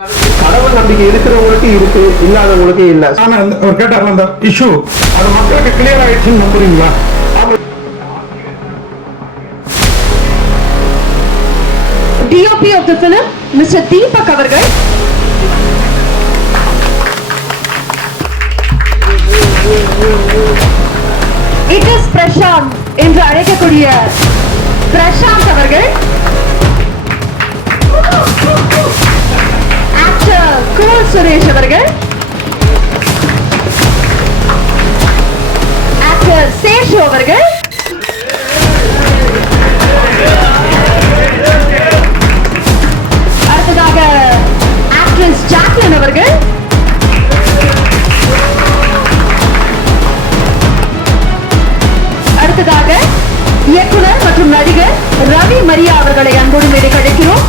கடவுள் நம்பிக்கை இருக்கிறவங்களுக்கு இருக்கு, இல்லாதவங்களுக்கு இல்ல. ஒரு கேட்டார் அந்த இஷ்யூ அது மக்களுக்கு கிளியர் ஆயிடுச்சுன்னு நம்புறீங்களா? DOP of the film, Mr. Deepak அவர்கள் It is பிரசாந்த் என்று அழைக்கக்கூடிய பிரசாந்த் அவர்கள், ஆக்டர் கூல் சுரேஷ் அவர்கள், ஆக்டர் சேஷு அவர்கள், அடுத்ததாக ஆக்ட்ரஸ் ஜாக்லின் அவர்கள், அடுத்ததாக இயக்குனர் மற்றும் நடிகர் ரவி மரியா அவர்களை அன்போடு மேடை கிடைக்கிறோம்.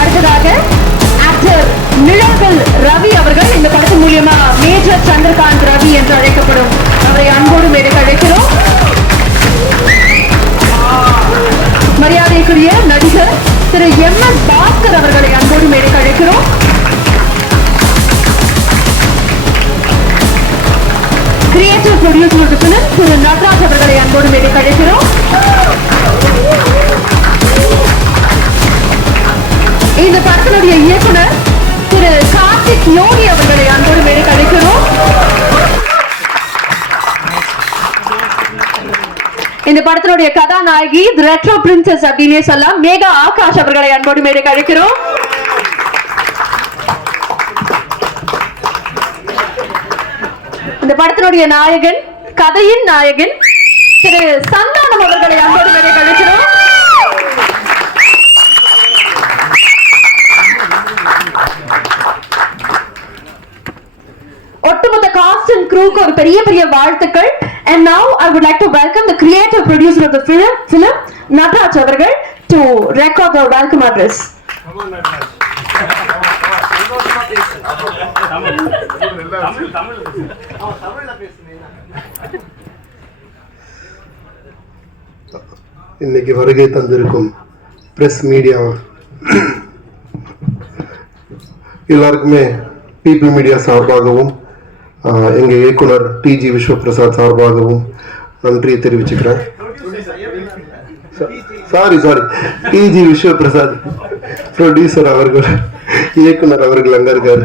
அடுத்ததாக ஆக்டர் நிழல்கள் ரவி அவர்கள், இந்த படத்தின் மூலியமா மேஜர் சந்திரகாந்த் ரவி என்று அழைக்கப்படும் அவரை அன்போடு மேடை கிடைக்கிறோம். மரியாதைக்குரிய நடிகர் திரு MS பாஸ்கர் அவர்களை அன்போடு மேடை கிடைக்கிறோம். Creative producer of the film திரு நட்ராஜ் அவர்களை அன்போடு மேடை கிடைக்கிறோம். இந்த படத்தினுடைய இயக்குனர் திரு கார்த்திக் யோகி அவர்களை அன்போடு மேடை கிடைக்கிறோம். இந்த படத்தினுடைய கதாநாயகி ரெட்ரோ பிரின்சஸ் அப்படின்னே சொல்லலாம், மேகா ஆகாஷ் அவர்களை அன்போடு மேடை கிடைக்கிறோம். இந்த படத்தினுடைய நாயகன், கதையின் நாயகன் திரு சந்தானம் அவர்களை அன்போடு மேடை கிடைக்கிறோம். ஒட்டுமொத்த காஸ்ட் அண்ட் க்ரூக்கு ஒரு பெரிய பெரிய வாழ்த்துக்கள். And now I would like to welcome the creative producer of the film Natraj அவர்கள் to record the welcome address. இன்னைக்கு வருகை தந்திருக்கும் பிரஸ் மீடியா எல்லாருக்குமே பீப்புள் மீடியா சார்பாகவும் எங்க இயக்குனர் TG விஸ்வபிரசாத் சார்பாகவும் நன்றியை தெரிவிச்சுக்கிறேன். சாரி TG விஸ்வபிரசாத் ப்ரொடியூசர் அவர்கள், இயக்குனர் அவர்கள் அங்க இருக்காரு.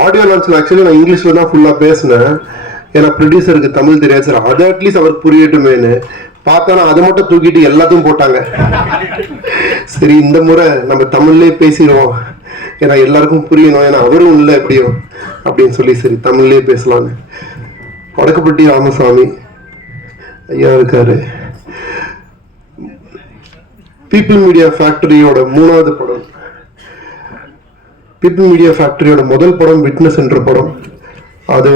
ஆடியோ லான்ச்ல ஆக்சுவலி நான் இங்கிலீஷ்ல தான் ஃபுல்லா பேசினேன், ஏன்னா ப்ரொடியூசருக்கு தமிழ் தெரியாது சார், அது அட்லீஸ்ட் அவருக்கு புரியட்டுமேனு பார்த்தானா அதை மட்டும் தூக்கிட்டு எல்லாத்தையும் போட்டாங்க. சரி, இந்த முறை நம்ம தமிழ்லயே பேசிடுவோம், ஏன்னா எல்லாருக்கும் புரியணும், ஏன்னா அவரும் இல்லை எப்படியும் அப்படின்னு சொல்லி சரி தமிழ்லயே பேசலான்னு. வடக்குப்பட்டி ராமசாமி ஐயா இருக்காரு. பீப்புள் மீடியா ஃபேக்டரியோட 3வது படம். பீப்புள் மீடியா ஃபேக்டரியோட முதல் படம் விட்னஸ் என்ற படம். அது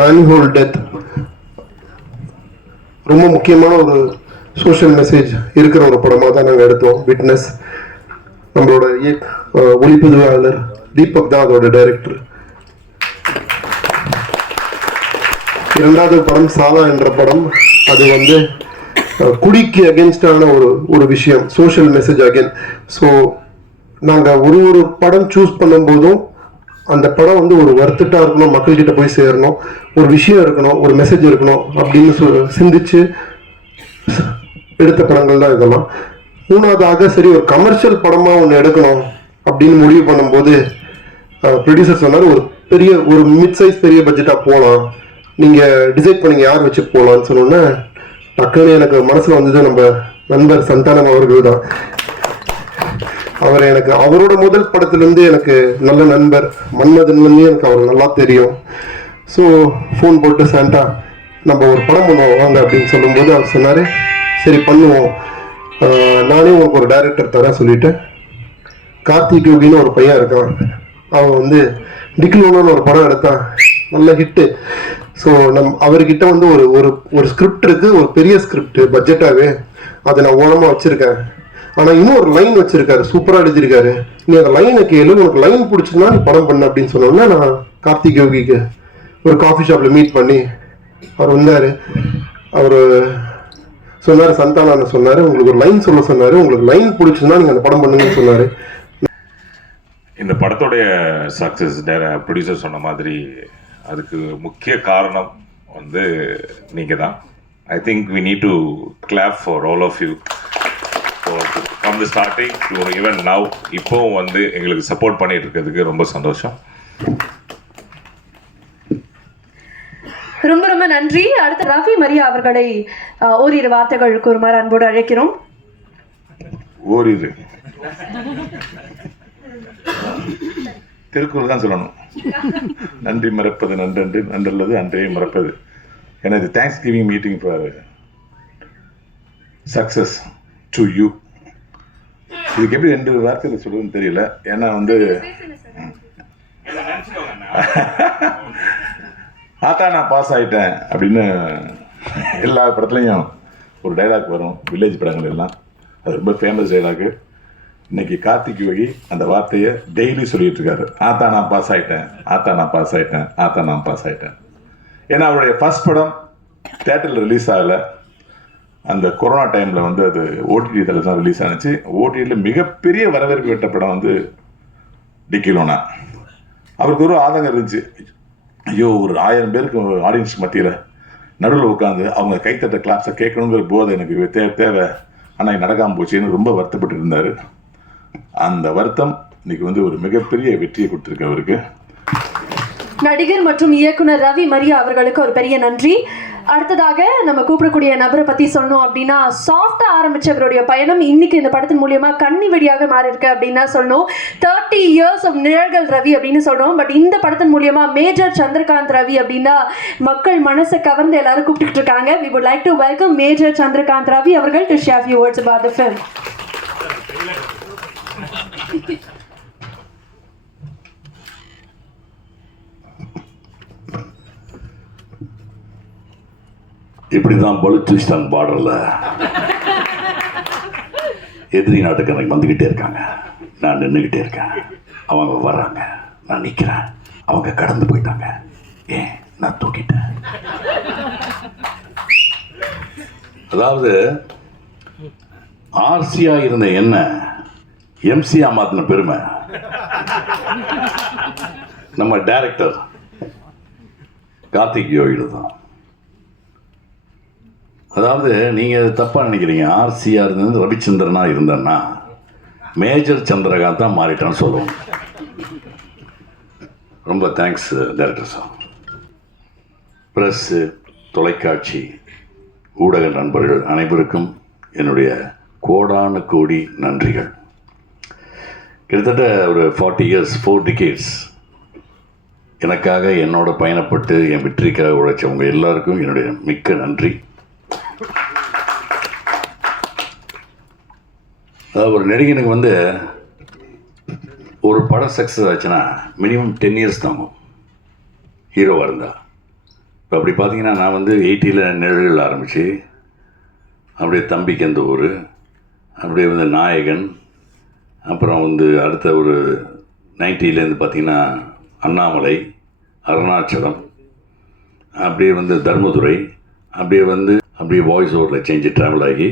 மேன்ஹோல் டெத், ரொம்ப முக்கியமான ஒரு சோஷியல் மெசேஜ் இருக்கிற ஒரு படமாக தான் நாங்கள் எடுத்தோம். விட்னஸ் நம்மளோட ஒளிப்பதிவாளர் தீபக் தான் அதோட டைரக்டர். 2வது படம் சாலா என்ற படம். அது குடிக்கு அகேன்ஸ்டான ஒரு விஷயம், சோஷியல் மெசேஜ் அகேன். ஸோ நாங்கள் ஒரு படம் சூஸ் பண்ணும்போதும் அந்த படம் ஒரு வர்த்தட்டா இருக்கணும், மக்கள்கிட்ட போய் சேரணும், ஒரு விஷயம் இருக்கணும், ஒரு மெசேஜ் இருக்கணும் அப்படின்னு சிந்திச்சு எடுத்த படங்கள் தான் இதெல்லாம். 3வதாக சரி ஒரு கமர்ஷியல் படமா ஒன்று எடுக்கணும் அப்படின்னு முடிவு பண்ணும்போது ப்ரொடியூசர் சொன்னார், ஒரு மிட் சைஸ் பெரிய பட்ஜெட்டா போகலாம், நீங்க டிசைட் பண்ணீங்க யார் வச்சு போகலான்னு சொன்னோன்னே டக்குன்னு எனக்கு மனசுல வந்தது நம்ம நண்பர் சந்தானம் அவர்கள் தான். அவர் எனக்கு அவரோட முதல் படத்துலேருந்து எனக்கு நல்ல நண்பர், மன்மதன்லேருந்து எனக்கு அவர் நல்லா தெரியும். ஸோ ஃபோன் போட்டு சாண்டா நம்ம ஒரு படம் பண்ணுவோம் வாங்க அப்படின்னு சொல்லும்போது அவர் சொன்னார், சரி பண்ணுவோம், நானே உங்களுக்கு ஒரு டைரக்டர் தரேன் சொல்லிட்டு கார்த்திக் யோகின்னு ஒரு பையன் இருக்கான். அவன் டிக்லோன்னு ஒரு படம் எடுத்தான், நல்ல ஹிட்டு. ஸோ அவர்கிட்ட ஒரு ஸ்கிரிப்ட் இருக்கு, ஒரு பெரிய ஸ்கிரிப்ட் பட்ஜெட்டாகவே, அதை நான் ஓரமாக வச்சிருக்கேன். ஆனால் இன்னும் ஒரு லைன் வச்சிருக்காரு, சூப்பராக எழுதியிருக்காரு, நீ அந்த லைனை கேளு, உனக்கு லைன் பிடிச்சுன்னா நீ படம் பண்ண அப்படின்னு சொன்னோன்னா நான் கார்த்திக் யோகிக்கு ஒரு காஃபி ஷாப்பில் மீட் பண்ணி அவர் வந்தார். அவர் சொன்னார், சந்தானம் சொன்னார், உங்களுக்கு ஒரு லைன் சொல்ல சொன்னார், உங்களுக்கு லைன் பிடிச்சதுன்னா நீங்கள் அந்த படம் பண்ணுங்கன்னு சொன்னார். இந்த படத்தோடைய சக்ஸஸ் ப்ரொடியூசர் சொன்ன மாதிரி அதுக்கு முக்கிய காரணம் வந்து நீங்கள் தான். I think we need to clap for all of you from the starting to even now. இப்போவும் வந்து எங்களுக்கு சப்போர்ட் பண்ணிட்டு இருக்கிறதுக்கு ரொம்ப சந்தோஷம். ரொம்ப ரொம்ப நன்றி. அடுத்த ரவி மரியா அவர்களை ஓரிரு வார்த்தைகள் கூறுமாறு அன்போடு அழைக்கிறோம். ஓரிரு திருக்குறள் தான் சொல்லணும். நன்றி மறப்பது நன்றன்று, நன்றல்லது அன்றே மறப்பது. ஏன்னா இது thanks giving meeting for success to you. இதுக்கு எப்படி 2 வார்த்தையில் சொல்லுன்னு தெரியல. ஏன்னா வந்து ஆத்தா நான் பாஸ் ஆகிட்டேன் அப்படின்னு எல்லா படத்துலையும் ஒரு டைலாக் வரும், வில்லேஜ் படங்கள் எல்லாம். அது ரொம்ப ஃபேமஸ் டைலாக்கு. இன்னைக்கு கார்த்திக் யோகி அந்த வார்த்தையை டெய்லி சொல்லிட்டு இருக்காரு. ஆத்தா நான் பாஸ் ஆகிட்டேன், ஆத்தா நான் பாஸ் ஆகிட்டேன், ஆத்தா நான் பாஸ் ஆகிட்டேன். ஏன்னா அவருடைய ஃபர்ஸ்ட் படம் தேட்டரில் ரிலீஸ் ஆகலை. அந்த கொரோனா டைமில் வந்து அது ஓடிடி தளத்தில் தான் ரிலீஸ் ஆனிச்சு. ஓடிடியில் மிகப்பெரிய வரவேற்பு பெற்ற படம் வந்து டிக்கி லோனா. அவருக்கு ஒரு ஆதங்கம் இருந்துச்சு, ஐயோ ஒரு 1000 பேருக்கு ஆடியன்ஸ் மத்தியில் நடுவில் உட்காந்து அவங்க கைத்தட்ட கிளாப்ஸை கேட்கணுங்கிற போது எனக்கு தேவை, ஆனால் நடக்காமல் போச்சுன்னு ரொம்ப வருத்தப்பட்டு இருந்தார். அந்த வருத்தம் இன்னைக்கு வந்து ஒரு மிகப்பெரிய வெற்றியை கொடுத்துருக்கு அவருக்கு. நடிகர் மற்றும் இயக்குனர் ரவி மரியா அவர்களுக்கு ஒரு பெரிய நன்றி. அடுத்ததாக நம்ம கூப்பிடக்கூடிய நபரை பத்தி சொன்னோம் அப்படின்னா, சாஃப்டா ஆரம்பிச்சவருடைய பயணம் இன்னைக்கு இந்த படத்தின் மூலியமா கண்ணி வெடியாக மாறி இருக்கு அப்படின்னா சொல்லணும். 30 years of நிழல்கள் ரவி அப்படின்னு சொல்றோம். பட் இந்த படத்தின் மூலியமா மேஜர் சந்திரகாந்த் ரவி அப்படின்னா மக்கள் மனசை கவர்ந்து எல்லாரும் கூப்பிட்டு இருக்காங்க. We would like to welcome Major Chandrakant Ravi அவர்கள் to share few words about the film. இப்படிதான் பலுச்சிஸ்தான் பார்டர்ல எதிரி நாட்டுக்காரங்க வந்துகிட்டே இருக்காங்க, நான் நின்றுகிட்டே இருக்கேன். அவங்க வர்றாங்க, நான் நிற்கிறேன். அவங்க கடந்து போயிட்டாங்க, ஏன் நான் தூக்கிட்டேன். அதாவது ஆர்சியா இருந்த என்ன எம்சியா மாத்தின பெருமை நம்ம டைரக்டர் கார்த்திக் யோகிடு தான். அதாவது நீங்கள் தப்பாக நினைக்கிறீங்க, ஆர்சியாக இருந்தது ரவிச்சந்திரனா இருந்தேன்னா மேஜர் சந்திரகாந்த் தான் மாறிட்டான்னு சொல்லுவோம். ரொம்ப தேங்க்ஸ் டைரக்டர் சார். ப்ரெஸ்ஸு, தொலைக்காட்சி, ஊடக நண்பர்கள் அனைவருக்கும் என்னுடைய கோடான கோடி நன்றிகள். கிட்டத்தட்ட ஒரு 40 years 4 decades எனக்காக என்னோட பயணப்பட்டு என் வெற்றிக்காக உழைச்சவங்க எல்லாருக்கும் என்னுடைய மிக்க நன்றி. அதாவது ஒரு நடிகனுக்கு வந்து ஒரு படம் சக்ஸஸ் ஆச்சுன்னா மினிமம் 10 years தாங்கும் ஹீரோவாக இருந்தால். இப்போ அப்படி பார்த்தீங்கன்னா நான் வந்து 80s நிழல்கள் ஆரம்பித்து அப்படியே தம்பிக்கு அந்த ஊர், அப்படியே வந்து நாயகன், அப்புறம் வந்து அடுத்த ஒரு 90s பார்த்திங்கன்னா அண்ணாமலை, அருணாச்சலம், அப்படியே வந்து தர்மதுரை, அப்படியே வாய்ஸ் ஓவரில் சேஞ்சு ட்ராவல் ஆகி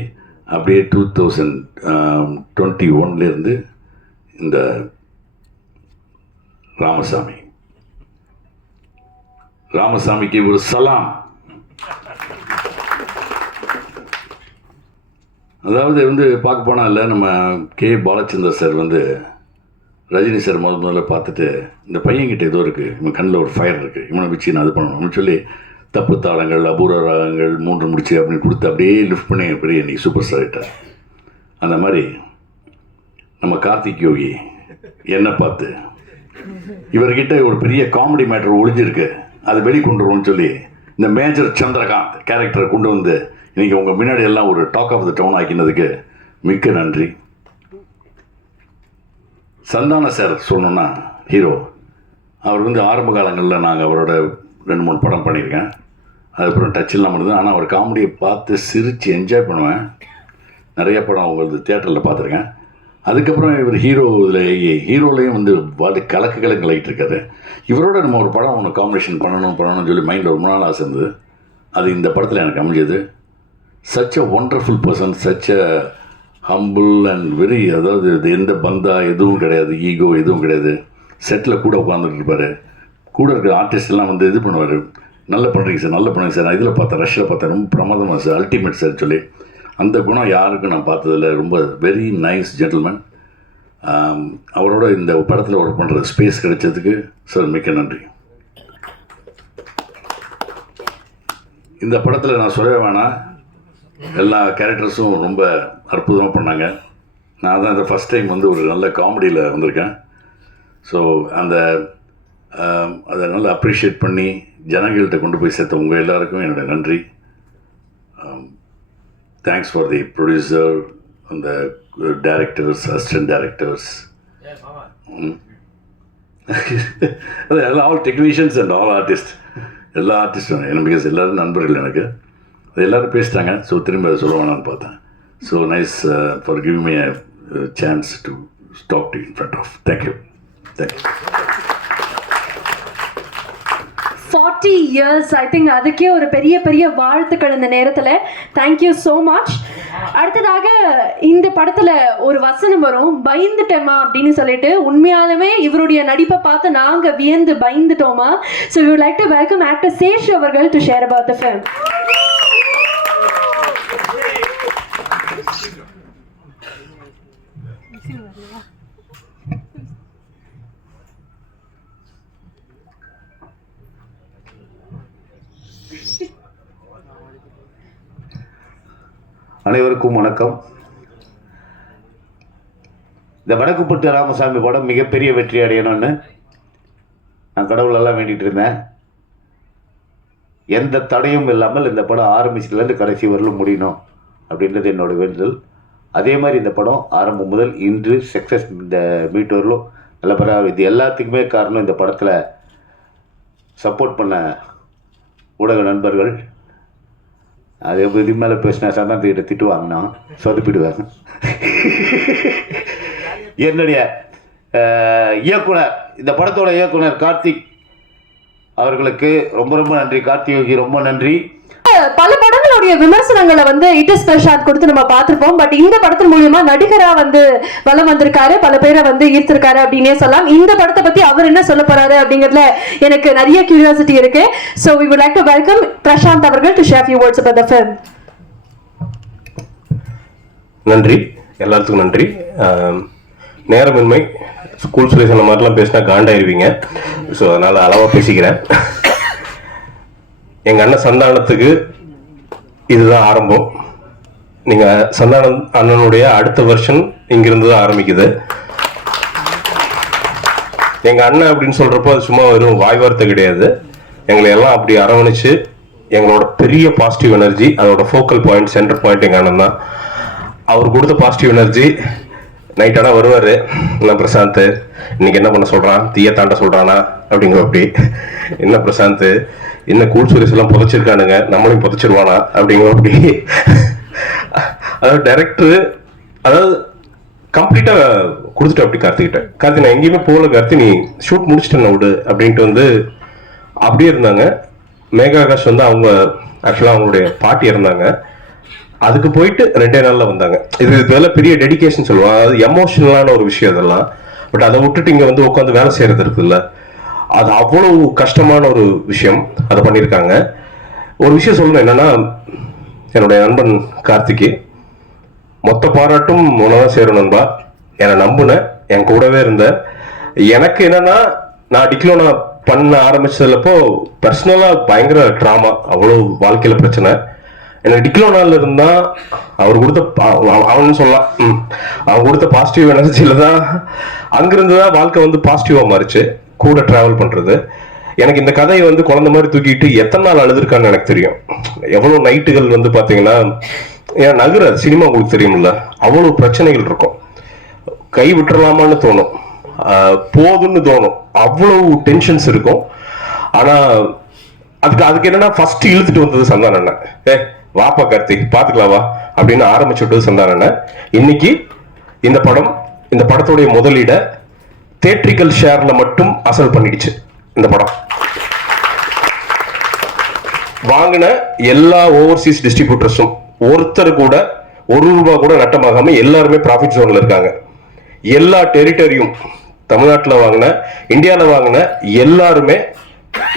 அப்படியே 2021 இந்த ராமசாமிக்கு ஒரு சலாம். அதாவது வந்து பார்க்க போனால் இல்லை, நம்ம கே பாலச்சந்தர் சார் வந்து ரஜினி சார் முதல்ல பார்த்துட்டு இந்த பையன்கிட்ட ஏதோ இருக்குது, இவன் கண்ணில் ஒரு ஃபயர் இருக்குது, இவனை வச்சு நான் அது பண்ணணும்னு சொல்லி தப்பு தாளங்கள், அபூர்வ ராகங்கள், 3 முடிச்சு அப்படின்னு கொடுத்து அப்படியே லிஃப்ட் பண்ணி பெரிய இன்றைக்கி சூப்பர் ஸ்டார் ஆகிட்டார். அந்த மாதிரி நம்ம கார்த்திக் யோகி என்னை பார்த்து இவர்கிட்ட ஒரு பெரிய காமெடி மேட்டர் ஒழிஞ்சிருக்கு, அதை வெளிக்கொண்டு வருவோம்னு சொல்லி இந்த மேஜர் சந்திரகாந்த் கேரக்டரை கொண்டு வந்து இன்றைக்கி உங்கள் முன்னாடி எல்லாம் ஒரு டாக் ஆஃப் த டவுன் ஆக்கினதுக்கு மிக்க நன்றி. சந்தான சார் சொல்லணுன்னா ஹீரோ, அவர் வந்து ஆரம்ப காலங்களில் நாங்கள் அவரோட 2-3 படம் பண்ணியிருக்கேன். அதுக்கப்புறம் டச் இல்லாமல் இருந்தது. ஆனால் அவர் காமெடியை பார்த்து சிரித்து என்ஜாய் பண்ணுவேன். நிறைய படம் அவங்களது தியேட்டரில் பார்த்துருக்கேன். அதுக்கப்புறம் இவர் ஹீரோலையும் வந்து கலக்கிட்டு இருக்காரு. இவரோட நம்ம ஒரு படம் ஒன்று காம்பினேஷன் பண்ணணும்னு சொல்லி மைண்டில் ரொம்ப நாள் ஆசை இருந்தது. அது இந்த படத்தில் எனக்கு அமைஞ்சது. Such a wonderful person, such a humble and very, அதாவது இது எந்த பந்தா எதுவும் கிடையாது, ஈகோ எதுவும் கிடையாது. செட்டில் கூட உட்காந்துட்டு இருப்பார். கூட இருக்கிற ஆர்டிஸ்ட் எல்லாம் வந்து இது பண்ணுவார், நல்லா பண்ணுறீங்க சார், நல்லா பண்ணுங்க சார், நான் இதில் பார்த்தேன், ரஷ்யில் பார்த்தேன், ரொம்ப பிரமாதமாக சார், அல்டிமேட் சார் சொல்லி. அந்த குணம் யாருக்கும் நான் பார்த்ததில்ல. ரொம்ப வெரி நைஸ் ஜென்டில்மேன். அவரோட இந்த படத்தில் ஒர்க் பண்ணுற ஸ்பேஸ் கிடைச்சதுக்கு சார் மிக்க நன்றி. இந்த படத்தில் நான் சொல்லவே வேணாம், எல்லா கேரக்டர்ஸும் ரொம்ப அற்புதமாக பண்ணாங்க. நான் தான் இந்த ஃபஸ்ட் டைம் வந்து ஒரு நல்ல காமெடியில் வந்திருக்கேன். ஸோ அதை நல்லா அப்ரிஷியேட் பண்ணி ஜனங்கள்கிட்ட கொண்டு போய் சேர்த்த உங்கள் எல்லாருக்கும் என்னோட நன்றி. தேங்க்ஸ் ஃபார் தி ப்ரொடியூசர், அந்த டைரக்டர்ஸ், அசிஸ்டன்ட் டைரக்டர்ஸ், அது எல்லா all technicians and all artist, எல்லா ஆர்டிஸ்டும் எனக்கு பிகாஸ் எல்லோரும் நண்பர்கள் எனக்கு. அது எல்லோரும் பேசிட்டாங்க. ஸோ திரும்ப அதை சொல்ல வேணான்னு பார்த்தேன். So nice for giving me a chance to talk to in front of. Thank you. Thank you. 40 years, I think அதுக்கே ஒரு பெரிய பெரிய வாழ்த்துக்கள் இந்த நேரத்தில். Thank you so much. அடுத்ததாக இந்த படத்தில் ஒரு வசனம் வரும், பயந்துட்டேமா அப்படின்னு சொல்லிட்டு. உண்மையாலுமே இவருடைய நடிப்பை பார்த்து நாங்கள் வியந்து பயந்துட்டோமா. So we would like to welcome actor Sesh அவர்கள் to share about the film. அனைவருக்கும் வணக்கம். இந்த வடக்குப்பட்டு ராமசாமி படம் மிகப்பெரிய வெற்றி அடையணும்னு நான் கடவுளெல்லாம் வேண்டிகிட்டு இருந்தேன். எந்த தடையும் இல்லாமல் இந்த படம் ஆரம்பிச்சதுலேருந்து கடைசி வரலும் முடியணும் அப்படின்றது என்னோட வேண்டுதல். அதே மாதிரி இந்த படம் ஆரம்பம் முதல் இன்று சக்ஸஸ் இந்த மீட் வரலும் நல்ல பரவாயில்ல. இது எல்லாத்துக்குமே காரணம் இந்த படத்தில் சப்போர்ட் பண்ண ஊடக நண்பர்கள். அது இது மேலே பேசினா சந்தானத்துக்கிட்ட திட்டு வாங்கினா சொதப்பிடுவாங்க. என்னுடைய இயக்குனர், இந்த படத்தோட இயக்குனர் கார்த்திக் அவர்களுக்கு ரொம்ப ரொம்ப நன்றி. கார்த்திக் ரொம்ப நன்றி. பல படங்களுடைய விமர்சனங்களை வந்து இட்டஸ் பிரசாத் கொடுத்து நம்ம பார்த்திருப்போம். பட் இந்த படத்தின் மூலியமா நடிகரா வந்து வலம் வந்திருக்காரு, பல பேரை வந்து ஈர்த்திருக்காரு அப்படின்னே சொல்லலாம். இந்த படத்தை பத்தி அவர் என்ன சொல்ல போறாரு அப்படிங்கிறதுல எனக்கு நிறைய கியூரியாசிட்டி இருக்கு. So we would like to welcome Prashanth அவர்கள் to share few words about the film. நன்றி, எல்லாத்துக்கும் நன்றி. நேரமின்மை, ஸ்கூல் சொல்லி சொன்ன மாதிரிலாம் பேசினா காண்டாயிருவீங்க. ஸோ அதனால் அளவாக பேசிக்கிறேன். எங்கள் அண்ணன் சந்தானத்துக்கு இதுதான் ஆரம்பம். நீங்கள் சந்தானம் அண்ணனுடைய அடுத்த வருஷன் இங்கிருந்து தான் ஆரம்பிக்குது. எங்கள் அண்ணன் அப்படின்னு சொல்கிறப்போ அது சும்மா வெறும் வாய் வார்த்தை கிடையாது. எங்களை எல்லாம் அப்படி அரவணைச்சு எங்களோட பெரிய பாசிட்டிவ் எனர்ஜி, அதோட ஃபோக்கல் பாயிண்ட், சென்டர் பாயிண்ட் எங்கள் அண்ணன் தான். அவர் கொடுத்த பாசிட்டிவ் எனர்ஜி நைட் ஆனால் வருவார். என்ன பிரசாந்த் இன்னைக்கு என்ன பண்ண சொல்கிறான், தீய தாண்ட சொல்கிறானா அப்படிங்கிற. அப்படி என்ன பிரசாந்த் என்ன கூல் சூரியஸ் எல்லாம் புதைச்சிருக்கானுங்க, நம்மளையும் புதைச்சிருவானா அப்படிங்கிற. அப்படி அதாவது டைரக்டரு அதாவது கம்ப்ளீட்டாக கொடுத்துட்டு அப்படி கார்த்திக் நான் எங்கேயுமே போகல கார்த்தி, நீ ஷூட் முடிச்சுட்டேன் விடு அப்படின்ட்டு வந்து அப்படியே இருந்தாங்க. மேகாகாஷ் வந்து அவங்க ஆக்சுவலாக அவங்களுடைய பாட்டி இருந்தாங்க. அதுக்கு போயிட்டு 2 நாளில் வந்தாங்க. இதெல்லாம் பெரிய டெடிகேஷன் சொல்லுவாங்க, அதாவது எமோஷனலான ஒரு விஷயம் அதெல்லாம். பட் அதை விட்டுட்டு இங்கே வந்து உட்காந்து வேலை செய்கிறது இருக்குல்ல, அது அவ்வளவு கஷ்டமான ஒரு விஷயம். அதை பண்ணியிருக்காங்க. ஒரு விஷயம் சொல்லணும் என்னன்னா, என்னுடைய நண்பன் கார்த்திக்கு மொத்த பாராட்டும் உனதான் சேரும் நண்பா. என்னை நம்புன, என் கூடவே இருந்த. எனக்கு என்னன்னா, நான் டிக்ளோனா பண்ண ஆரம்பிச்சதுலப்போ பர்சனலாக பயங்கர ட்ராமா, அவ்வளோ வாழ்க்கையில் பிரச்சனை. எனக்கு டிக்ளோனால இருந்தா அவர் கொடுத்த அவனு சொல்லலாம், அவன் கொடுத்த பாசிட்டிவ் எனர்ஜியில தான் அங்கிருந்து தான் வாழ்க்கை வந்து பாசிட்டிவா மாறிச்சு. கூட டிராவல் பண்றது. எனக்கு இந்த கதையை வந்து குழந்தை மாதிரி தூக்கிட்டு எத்தனை நாள் அழுதுருக்கான்னு எனக்கு தெரியும். எவ்வளவு நைட்டுகள் வந்து பாத்தீங்கன்னா, ஏன் நகர சினிமா உங்களுக்கு தெரியும்ல, அவ்வளவு பிரச்சனைகள் இருக்கும். கை விட்டுறலாமான்னு தோணும், போதுன்னு தோணும், அவ்வளவு டென்ஷன்ஸ் இருக்கும். ஆனா அதுக்கு என்னன்னா, ஃபர்ஸ்ட் இழுத்துட்டு வந்தது சந்தானம் அண்ணன். வாப்பா கார்த்திக் பாத்துக்கலாம் வா அப்படின்னு ஆரம்பிச்சு விட்டது சந்தானம் அண்ணன். இன்னைக்கு இந்த படம் இந்த படத்துடைய முதலீட தியேட்ரிக்கல் ஷேர்ல மட்டும் அசல் பண்ணிடுச்சு இந்த படம். வாங்கின எல்லா ஓவர்சீஸ் டிஸ்ட்ரிபியூட்டர்ஸும் ஒருத்தர் கூட ₹1 கூட நட்டமாகாம எல்லாருமே ப்ராஃபிட் ஜோன்ல இருக்காங்க. எல்லா டெரிட்டரியும் தமிழ்நாட்டில் வாங்கின, இந்தியாவில் வாங்கின எல்லாருமே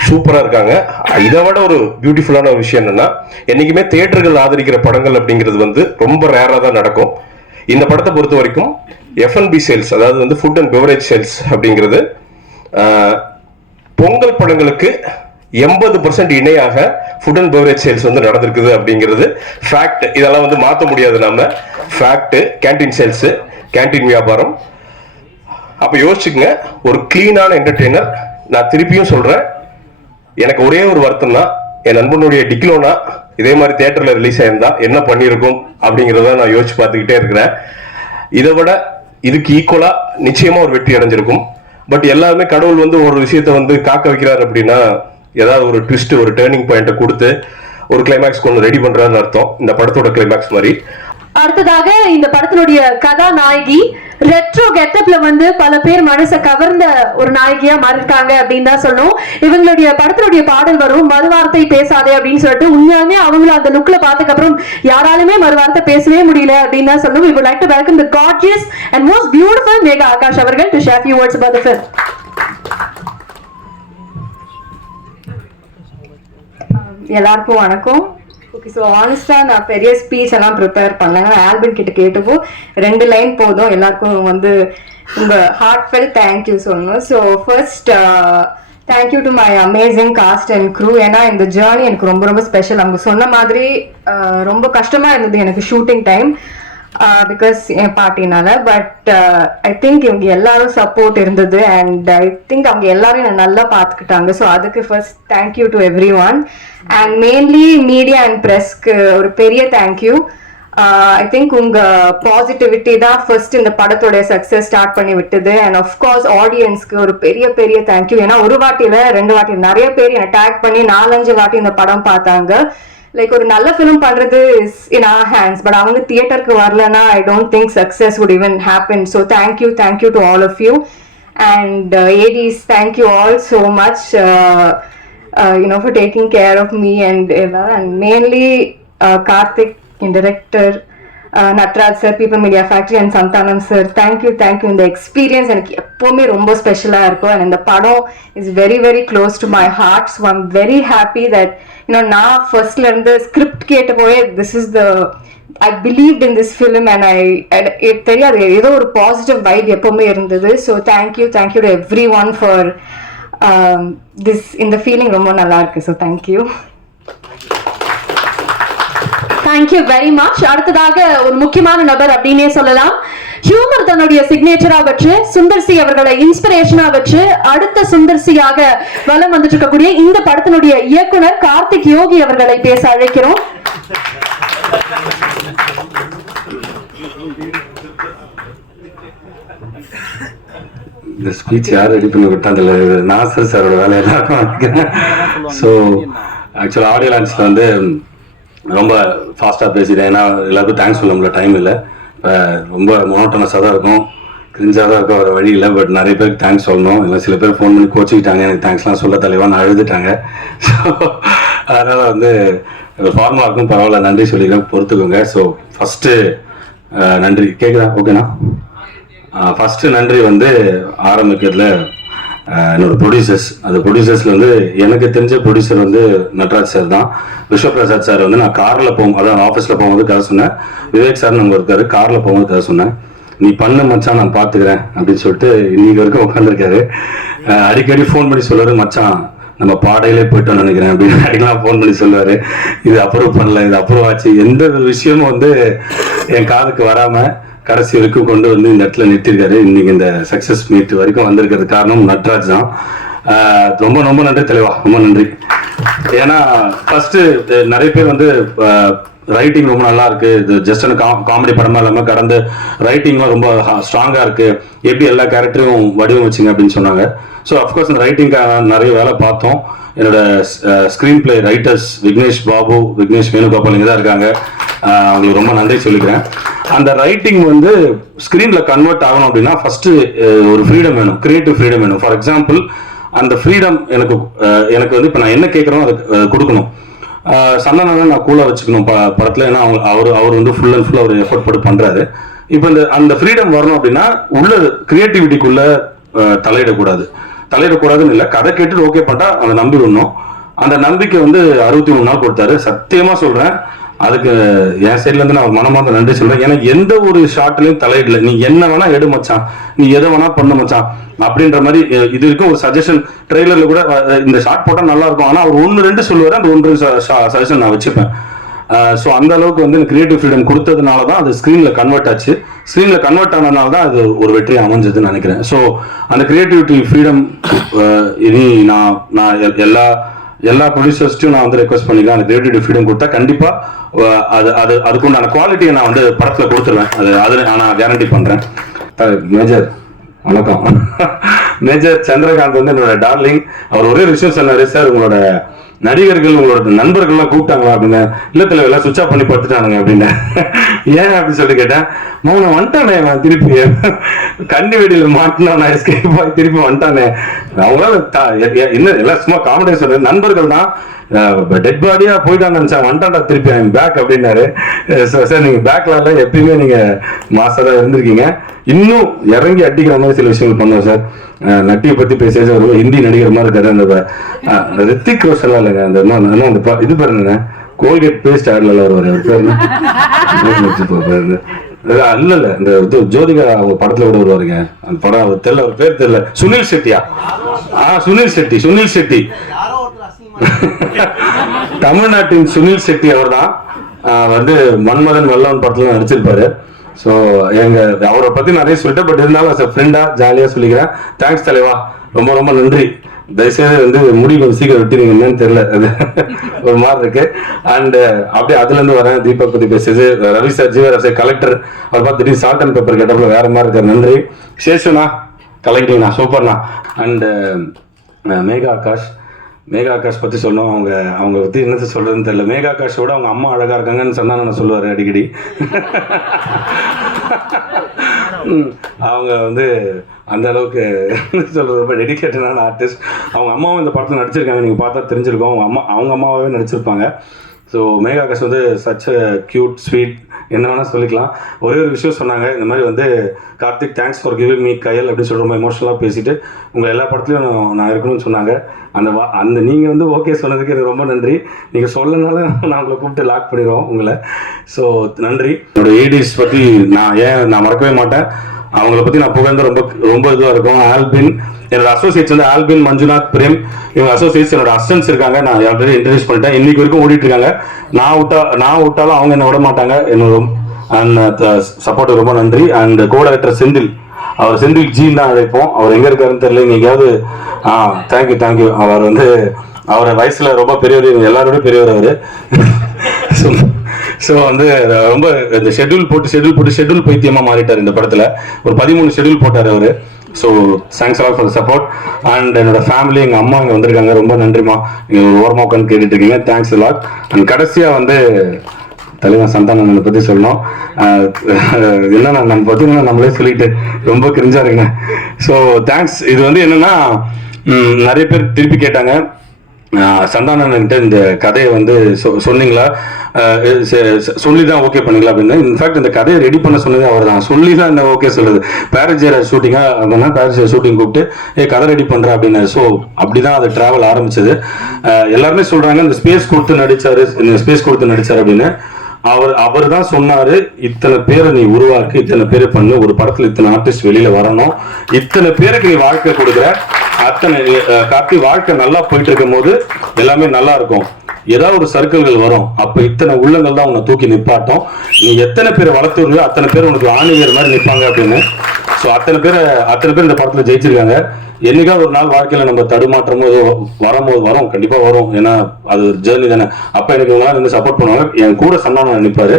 சூப்பரா இருக்காங்க. இதை விட ஒரு பியூட்டிஃபுல்லான ஒரு விஷயம் என்னன்னா, என்னைக்குமே தியேட்டர்கள் ஆதரிக்கிற படங்கள் அப்படிங்கிறது வந்து ரொம்ப ரேரா தான் நடக்கும். இந்த படத்தை பொறுத்த வரைக்கும் F&B சேல்ஸ், அதாவது வந்து ஃபுட் அண்ட் பெவரேஜ் சேல்ஸ் அப்படிங்கிறது பொங்கல் படங்களுக்கு 80% இணையாக ஃபுட் அண்ட் பெவரேஜ் சேல்ஸ் வந்து நடந்திருக்குது அப்படிங்கிறது ஃபேக்ட். இதெல்லாம் வந்து மாற்ற முடியாது நாம. ஃபேக்ட். கேண்டீன் சேல்ஸ், கேண்டீன் வியாபாரம். அப்ப யோசிச்சுங்க, ஒரு கிளீனான என்டர்டெய்னர். நான் திருப்பியும் சொல்றேன், எனக்கு ஒரே ஒரு வருத்தம்னா, என் நண்பனுடைய டிக்லோனா இதே மாதிரி தியேட்டர்ல ரிலீஸ் ஆயிருந்தா என்ன பண்ணிருக்கும் அப்படிங்கிறத நான் யோசிச்சு பார்த்துக்கிட்டே இருக்கிறேன். இதை விட இதுக்கு ஈக்குவலா நிச்சயமா ஒரு வெற்றி அடைஞ்சிருக்கும். பட் எல்லாருமே கடவுள் வந்து ஒரு விஷயத்த வந்து காக்க வைக்கிறார் அப்படின்னா, ஏதாவது ஒரு ட்விஸ்ட், ஒரு டேர்னிங் பாயிண்ட்டை கொடுத்து ஒரு கிளைமேக்ஸ் கொண்டு ரெடி பண்றாருன்னு அர்த்தம். இந்த படத்தோட கிளைமேக்ஸ் மாதிரி. அடுத்ததாக இந்த படத்தினுடைய கதாநாயகி ரெட்ரோ கெட்டப்ல வந்து பல பேர் மனசை கவர்ந்த ஒரு நாயகியா மாறிருக்காங்க அப்படின்னு தான் சொல்லணும். இவங்களுடைய படத்தினுடைய பாடல் வரும், மறுவார்த்தை பேசாதே அப்படின்னு சொல்லிட்டு, உண்மையாலுமே அவங்களும் அந்த லுக்ல பார்த்ததுக்கு அப்புறம் யாராலுமே மறுவார்த்தை பேசவே முடியல அப்படின்னு தான் சொல்லணும். We would like to welcome the gorgeous and most beautiful Megha Akash அவர்கள் to share few words about the film. எல்லாருக்கும் வணக்கம். ஓகே, ஸோ ஆனஸ்டாக நான் பெரிய ஸ்பீச் எல்லாம் ப்ரிப்பேர் பண்ணேன். ஆல்பம் கிட்ட கேட்டப்போ 2 லைன் போதும் எல்லாருக்கும் வந்து உங்கள் ஹார்ட்ஃபெல் தேங்க்யூ சொல்லணும். So first thank you to my amazing cast and crew. ஏன்னா இந்த ஜேர்னி எனக்கு ரொம்ப ரொம்ப ஸ்பெஷல். அவங்க சொன்ன மாதிரி ரொம்ப கஷ்டமாக இருந்தது எனக்கு ஷூட்டிங் டைம், பிகாஸ் என் பார்ட்டினால. பட் ஐ திங்க் இவங்க எல்லாரும் சப்போர்ட் இருந்தது அண்ட் ஐ திங்க் அவங்க எல்லாரும் என்னை நல்லா பார்த்துக்கிட்டாங்க. ஸோ அதுக்கு first thank you to everyone. And mainly media and ப்ரெஸ்க்கு ஒரு பெரிய தேங்க்யூ. ஐ திங்க் உங்கள் பாசிட்டிவிட்டி தான் ஃபர்ஸ்ட் இந்த படத்தோடைய சக்ஸஸ் ஸ்டார்ட் பண்ணி விட்டது. அண்ட் ஆஃப்கோர்ஸ் ஆடியன்ஸ்க்கு ஒரு பெரிய பெரிய தேங்க்யூ. ஏன்னா ஒரு வாட்டியில் 2 வாட்டி நிறைய பேர் என்னை டேக் பண்ணி 4-5 வாட்டி இந்த படம் பார்த்தாங்க. லைக் ஒரு நல்ல ஃபிலிம் பண்றது is in our hands. But அவங்க தியேட்டருக்கு வரலன்னா I don't think success would even happen. So thank you to all of you. And ADs, thank you all so much for taking care of me and mainly Karthik, director, Natraj sir, People Media Factory, and Santanam sir. Thank you. இந்த experience எனக்கு எப்போவுமே ரொம்ப ஸ்பெஷலாக இருக்கும். And இந்த படம் is very very close to my heart. So I'm very happy that நான் ஃபர்ஸ்ட்ல இருந்து ஸ்கிரிப்ட் கேட்டப்போவே this is the I believed in this film and தெரியாது, ஏதோ ஒரு பாசிட்டிவ் வைப் எப்போவுமே இருந்தது. So thank you to every one for this. இந்த ஃபீலிங் ரொம்ப நல்லா இருக்கு. So thank you very much. அடுத்ததாக ஒரு முக்கியமான நபர் அப்படின்னே சொல்லலாம். ஹியூமர் தன்னுடைய சிக்னேச்சரா வச்சு சுந்தர் சி அவர்களை இன்ஸ்பிரேஷனா வச்சு அடுத்த சுந்தர் சியாக வலம் வந்துட்டு இருக்கக்கூடிய இந்த படத்தினுடைய இயக்குனர் கார்த்திக் யோகி அவர்களை பேச அழைக்கிறோம். இந்த ஸ்பீச் யார் ரெடி பண்ணி விட்டாதில்ல, நாசர் சாரோட வேலை எல்லாருக்கும் நினைக்கிறேன். ஸோ ஆக்சுவலாக ஆடியோ லான்ச்சில் வந்து ரொம்ப ஃபாஸ்ட்டாக பேசிட்டேன். ஏன்னா எல்லாருக்கும் தேங்க்ஸ் சொல்ல முடியல, டைம் இல்லை. ரொம்ப மோனோட்டனஸாக தான் இருக்கும், கிரிஞ்சாக தான் இருக்கும், வர வழி இல்லை. பட் நிறைய பேருக்கு தேங்க்ஸ் சொல்லணும். இல்லை சில பேர் ஃபோன் பண்ணி கோச்சிக்கிட்டாங்க, எனக்கு தேங்க்ஸ்லாம் சொல்ல தலைவான்னு அழுதுட்டாங்க. ஸோ அதனால் வந்து ஃபார்மலாக இருக்கும், பரவாயில்ல, நன்றி சொல்லிக்கிறேன், பொறுத்துக்கோங்க. ஸோ ஃபஸ்ட்டு நன்றி. கேட்குதா? ஓகேண்ணா. ஃபஸ்ட்டு நன்றி வந்து ஆரம்பிக்கிறதுல என்னோட ப்ரொடியூசர்ஸ். அந்த ப்ரொடியூசர்ஸில் வந்து எனக்கு தெரிஞ்ச ப்ரொடியூசர் வந்து நட்ராஜ் சார் தான். விஸ்வபிரசாத் சார் வந்து நான் காரில் அதான் ஆஃபீஸில் போகும்போது கதை சொன்னேன். விவேக் சார் நாங்கள் இருக்காரு, காரில் போகும்போது கதை சொன்னேன். நீ பண்ண மச்சான், நான் பார்த்துக்கிறேன் அப்படின்னு சொல்லிட்டு இன்னைக்கு வரைக்கும் உட்காந்துருக்காரு. அடிக்கடி ஃபோன் பண்ணி சொல்லுவார், மச்சான் நம்ம பாடையிலே போயிட்டோம்னு நினைக்கிறேன் அப்படின்னு அடிக்கலாம் ஃபோன் பண்ணி சொல்லுவார். இது அப்ரூவ் பண்ணல, இது அப்ரூவ் ஆச்சு. எந்த ஒரு விஷயமும் வந்து என் காதுக்கு வராமல் கடைசி வரைக்கும் கொண்டு வந்து இந்த இடத்துல நிறுத்திருக்காரு. இன்னைக்கு இந்த சக்சஸ் மீட் வரைக்கும் வந்திருக்கிறது காரணம் நட்ராஜ் தான். ரொம்ப ரொம்ப நன்றி தலைவா, ரொம்ப நன்றி. ஏன்னா ஃபர்ஸ்ட் நிறைய பேர் வந்து ரைட்டிங் ரொம்ப நல்லா இருக்கு, இது ஜஸ்ட் காமெடி படமா இல்லாமல் கடந்த ரைட்டிங்லாம் ரொம்ப ஸ்ட்ராங்கா இருக்கு, எப்படி எல்லா கேரக்டரையும் வடிவமைச்சிங்க அப்படின்னு சொன்னாங்க. ஸோ அஃப்கோர்ஸ் இந்த ரைட்டிங்காக நிறைய வேலை பார்த்தோம். என்னோட screen play writers Vignesh Babu, Vignesh Venugopal இங்கே தான் இருக்காங்க, அவங்களுக்கு ரொம்ப நன்றி சொல்லிக்கிறேன். அந்த ரைட்டிங் வந்து ஸ்க்ரீனில் கன்வெர்ட் ஆகணும் அப்படின்னா ஃபர்ஸ்ட் ஒரு ஃப்ரீடம் வேணும், கிரியேட்டிவ் ஃப்ரீடம் வேணும். ஃபார் எக்ஸாம்பிள் அந்த ஃப்ரீடம் எனக்கு வந்து இப்போ நான் என்ன கேட்குறோம் அதை கொடுக்கணும். சந்தானம் நான் கூலாக வச்சுக்கணும் படத்தில், ஏன்னா அவர் வந்து ஃபுல் அண்ட் ஃபுல் அவர் எஃபர்ட் போட்டு பண்ணுறாரு. இப்போ அந்த ஃப்ரீடம் வரணும் அப்படின்னா உள்ள கிரியேட்டிவிட்டிக்குள்ள தலையிடக்கூடாதுன்னு இல்லை, கதை கேட்டுட்டு ஓகே பண்ணிட்டா அவனை நம்பிடணும். அந்த நம்பிக்கை வந்து 63 நாள் கொடுத்தாரு. சத்தியமாக சொல்கிறேன், அதுக்கு என் சைட்லேருந்து நான் மனமார்ந்த நன்றி சொல்கிறேன். ஏன்னா எந்த ஒரு ஷார்ட்லையும் தலையிடல, நீ என்ன வேணா எடு மச்சான், நீ எதை வேணா பண்ணு மச்சான் அப்படின்ற மாதிரி. இது வரைக்கும் ஒரு சஜஷன் ட்ரெய்லரில் கூட இந்த ஷார்ட் போட்டால் நல்லா இருக்கும், ஆனால் அவர் 1-2 சொல்லுவார், அந்த 1 சஜஷன் நான் வச்சுப்பேன். ஸோ அந்த அளவுக்கு வந்து கிரியேட்டிவ் ஃப்ரீடம் கொடுத்ததுனால தான் அது ஸ்க்ரீனில் கன்வெர்ட் ஆச்சு. ஸ்க்ரீனில் கன்வெர்ட் ஆனதுனால தான் அது ஒரு வெற்றி அமைஞ்சதுன்னு நினைக்கிறேன். ஸோ அந்த கிரியேட்டிவிட்டி ஃப்ரீடம் இனி நான் எல்லா ப்ரொடியூசர்ஸ்ட்டையும் நான் வந்து ரெக்வஸ்ட் பண்ணிக்கிறேன். அந்த கிரியேட்டிவிட்டி ஃப்ரீடம் கொடுத்தா கண்டிப்பாக அதுக்குண்டான குவாலிட்டியை நான் வந்து படத்தில் கொடுத்துருவேன். அது நான் கேரண்டி பண்ணுறேன். மேஜர் வணக்கம். மேஜர் சந்திரகாந்த் வந்து என்னோட டார்லிங். அவர் ஒரே விஷயம் சொன்னார், சார் உங்களோட நடிகர்கள் உங்களோட நண்பர்கள்லாம் கூப்பிட்டாங்களா அப்படின்னு. இல்லை தலைவர் எல்லாம் சுவிட்ச் ஆஃப் பண்ணி படுத்துட்டானுங்க அப்படின்னு. ஏன் அப்படின்னு சொல்லி கேட்டேன். நான் வந்துட்டானே, நான் திருப்பி கண்ணி வெடியில் மாட்டினா நான் எஸ்கேப் ஆகி திருப்பி வந்துட்டானே. அவங்களால என்ன எல்லாம் சும்மா காமெடி சொல்றேன், நண்பர்கள் தான் டெட் பாடியா போயிட்டான்னு நினைச்சா வந்துட்டான்டா திருப்பி ஐம் பேக் அப்படின்னாரு. சார் நீங்க பேக்ல எப்பயுமே நீங்க மாசா தான் இருந்திருக்கீங்க, இன்னும் இறங்கி அடிக்கிற மாதிரி சில விஷயங்கள் பண்ணுவோம் சார். நட்டியை பத்தி பேச ஒரு ஹிந்தி நடிகர் மாதிரி இருக்காரு. அந்த ரித்திக் ரோஷன் இல்லைங்க, அந்த இது பாருங்க, கோல்கேட் பேஸ்ட் ஆடல வருவாரு, அவர் பேரு இல்ல இந்த ஜோதிகா அவங்க படத்துல கூட வருவாருங்க. அந்த படம் அவர் தெரியல, அவர் பேர் தெரியல, சுனில் செட்டியா? சுனில் செட்டி தமிழ்நாட்டின் சுனில் செட்டி அவர் தான் வந்து மன்மதன் வல்லவன் படத்துல நடிச்சிருப்பாரு. ஸோ அவரை பத்தி நிறைய சொல்லிட்டேன், பட் இருந்தாலும் ஃப்ரெண்டா ஜாலியா சொல்லிக்கிறேன். தேங்க்ஸ் தலைவா, ரொம்ப ரொம்ப நன்றி. தயவுசெய்து வந்து முடி கொஞ்சம் சீக்கிரம் வெட்டினீங்க, என்னன்னு தெரியல, அது ஒரு மாதிரி இருக்கு. அண்ட் அப்படியே அதுல இருந்து வரேன். தீபக் பத்தி பேசுறது, ரவி சார், ஜீவராஜ் கலெக்டர், அவர் பார்த்து திடீர்னு சால்ட் அண்ட் பேப்பர் கேட்டப்பல வேற மாதிரி இருக்காரு. நன்றி சேஷுண்ணா, கலெக்டிங்ண்ணா, சூப்பர்ண்ணா. அண்ட் மேகா ஆகாஷ் பற்றி சொன்னோம். அவங்க பற்றி என்னத்தை சொல்கிறதுன்னு தெரியல. மேகா ஆகாஷோட அவங்க அம்மா அழகாக இருக்காங்கன்னு சந்தானம் சொல்லுவார் அடிக்கடி. அவங்க வந்து அந்த அளவுக்கு சொல்கிறது ரொம்ப டெடிக்கேட்டடான ஆர்டிஸ்ட். அவங்க அம்மாவும் இந்த படத்தில் நடிச்சிருக்காங்க, நீங்கள் பார்த்தா தெரிஞ்சிருக்கோம். அவங்க அம்மாவே நடிச்சிருப்பாங்க. ஸோ மேகா ஆகாஷ் வந்து சச் க்யூட் ஸ்வீட், என்ன வேணால் சொல்லிக்கலாம். ஒரே ஒரு விஷயம் சொன்னாங்க, இந்த மாதிரி வந்து Karthik thanks for giving me Kayal அப்படின்னு சொல்லி ரொம்ப எமோஷனலாக பேசிட்டு உங்கள் எல்லா படத்துலையும் நான் இருக்கணும்னு சொன்னாங்க. அந்த நீங்கள் வந்து ஓகே சொன்னதுக்கு எனக்கு ரொம்ப நன்றி. நீங்கள் சொல்லனால நான் உங்களை கூப்பிட்டு லாக் பண்ணிடுவோம் உங்களை. ஸோ நன்றி. என்னோட ஏடிஸ் பற்றி நான் மறக்கவே மாட்டேன். அவங்கள பற்றி நான் புகழ்ந்து ரொம்ப ரொம்ப இதுவாக இருக்கும். ஆல்பின், என்னோட அசோசியேட்ஸ் வந்து ஆல்பின், மஞ்சுநாத், பிரேம், இவங்க அசோசியேட்ஸ் என்னோட அசிஸ்டன்ஸ் இருக்காங்க. நான் ஆல்ரெடி இன்ட்ரடியூஸ் பண்ணிட்டேன். இன்னைக்கு வரைக்கும் ஓடிட்டு இருக்காங்க. நான் விட்டாலும் அவங்க என்ன விட மாட்டாங்க. என்னோட சப்போர்ட் ரொம்ப நன்றி. அண்ட் கோ டைரக்டர் செந்தில் ஜீன் தான் அழைப்போம். அவர் எங்க இருக்காருன்னு தெரியல, இங்க எங்கேயாவது. தேங்க்யூ. அவர் வந்து அவரை வயசுல ரொம்ப பெரியவர், எல்லாரோடய பெரியவர் அவரு. ஸோ வந்து ரொம்ப இந்த ஷெட்யூல் போட்டு பைத்தியமா மாறிட்டார். இந்த படத்துல ஒரு 13 ஷெட்யூல் போட்டார் அவரு. So thanks all for the support. And என்னோட ஃபேமிலி, எங்கள் அம்மா இங்கே வந்திருக்காங்க, ரொம்ப நன்றிமா. நீங்கள் ஒரு ஓரமாக உட்காந்து கேட்டுட்டு இருக்கீங்க, தேங்க்ஸ் லாட். அண்ட் கடைசியாக வந்து தலைவன் சந்தானனை பற்றி சொல்லணும். என்னன்னா நம்ம பார்த்தீங்கன்னா நம்மளே சொல்லிட்டு ரொம்ப கிரிஞ்சா இருக்குங்க. So thanks. இது வந்து என்னன்னா நிறைய பேர் திருப்பி கேட்டாங்க, சந்தானன்கிட்ட இந்த கதையை வந்து சொன்னீங்களா, சொல்லி தான் ஓகே பண்ணிங்களா அப்படின்னு. இன்ஃபேக்ட் இந்த கதையை ரெடி பண்ண சொன்னது அவர் தான், சொல்லி தான் இந்த ஓகே சொல்லுது. பாரிஜர் ஷூட்டிங்காக அப்படின்னா பாரிஜர் ஷூட்டிங் கூப்பிட்டு கதை ரெடி பண்ணுறேன் அப்படின்னு. ஸோ அப்படிதான் அது ட்ராவல் ஆரம்பிச்சது. எல்லாருமே சொல்றாங்க இந்த ஸ்பேஸ் கொடுத்து நடிச்சாரு அப்படின்னு. அவர் தான் சொன்னாரு, இத்தனை பேரை நீ உருவாக்கு, இத்தனை பேரை பண்ணு, ஒரு படத்துல இத்தனை ஆர்டிஸ்ட் வெளியில வரணும், இத்தனை பேருக்கு நீ வாழ்க்கை கொடுக்குற, அத்தனை கார்த்தி வாழ்க்கை நல்லா போயிட்டு இருக்கும் போது எல்லாமே நல்லா இருக்கும். ஏதாவது ஒரு சர்க்கிள்கள் வரும், அப்ப இத்தனை உள்ளங்கள் தான் உன்னை தூக்கி நிப்பாட்டும். நீ எத்தனை பேரை வளர்த்துறியோ அத்தனை பேர் உனக்கு ஆணிவேர் மாதிரி நிற்பாங்க அப்படின்னு. ஸோ அத்தனை பேர் இந்த படத்துல ஜெயிச்சிருக்காங்க. என்னைக்காவது ஒரு நாள் வாழ்க்கையில நம்ம தடுமாற்றமோ வரும், கண்டிப்பா வரும். ஏன்னா அது ஒரு ஜேர்னி தானே. அப்ப எனக்கு இவங்களாம் வந்து சப்போர்ட் பண்ணுவாங்க, என் கூட சந்தானம் நினைப்பாரு.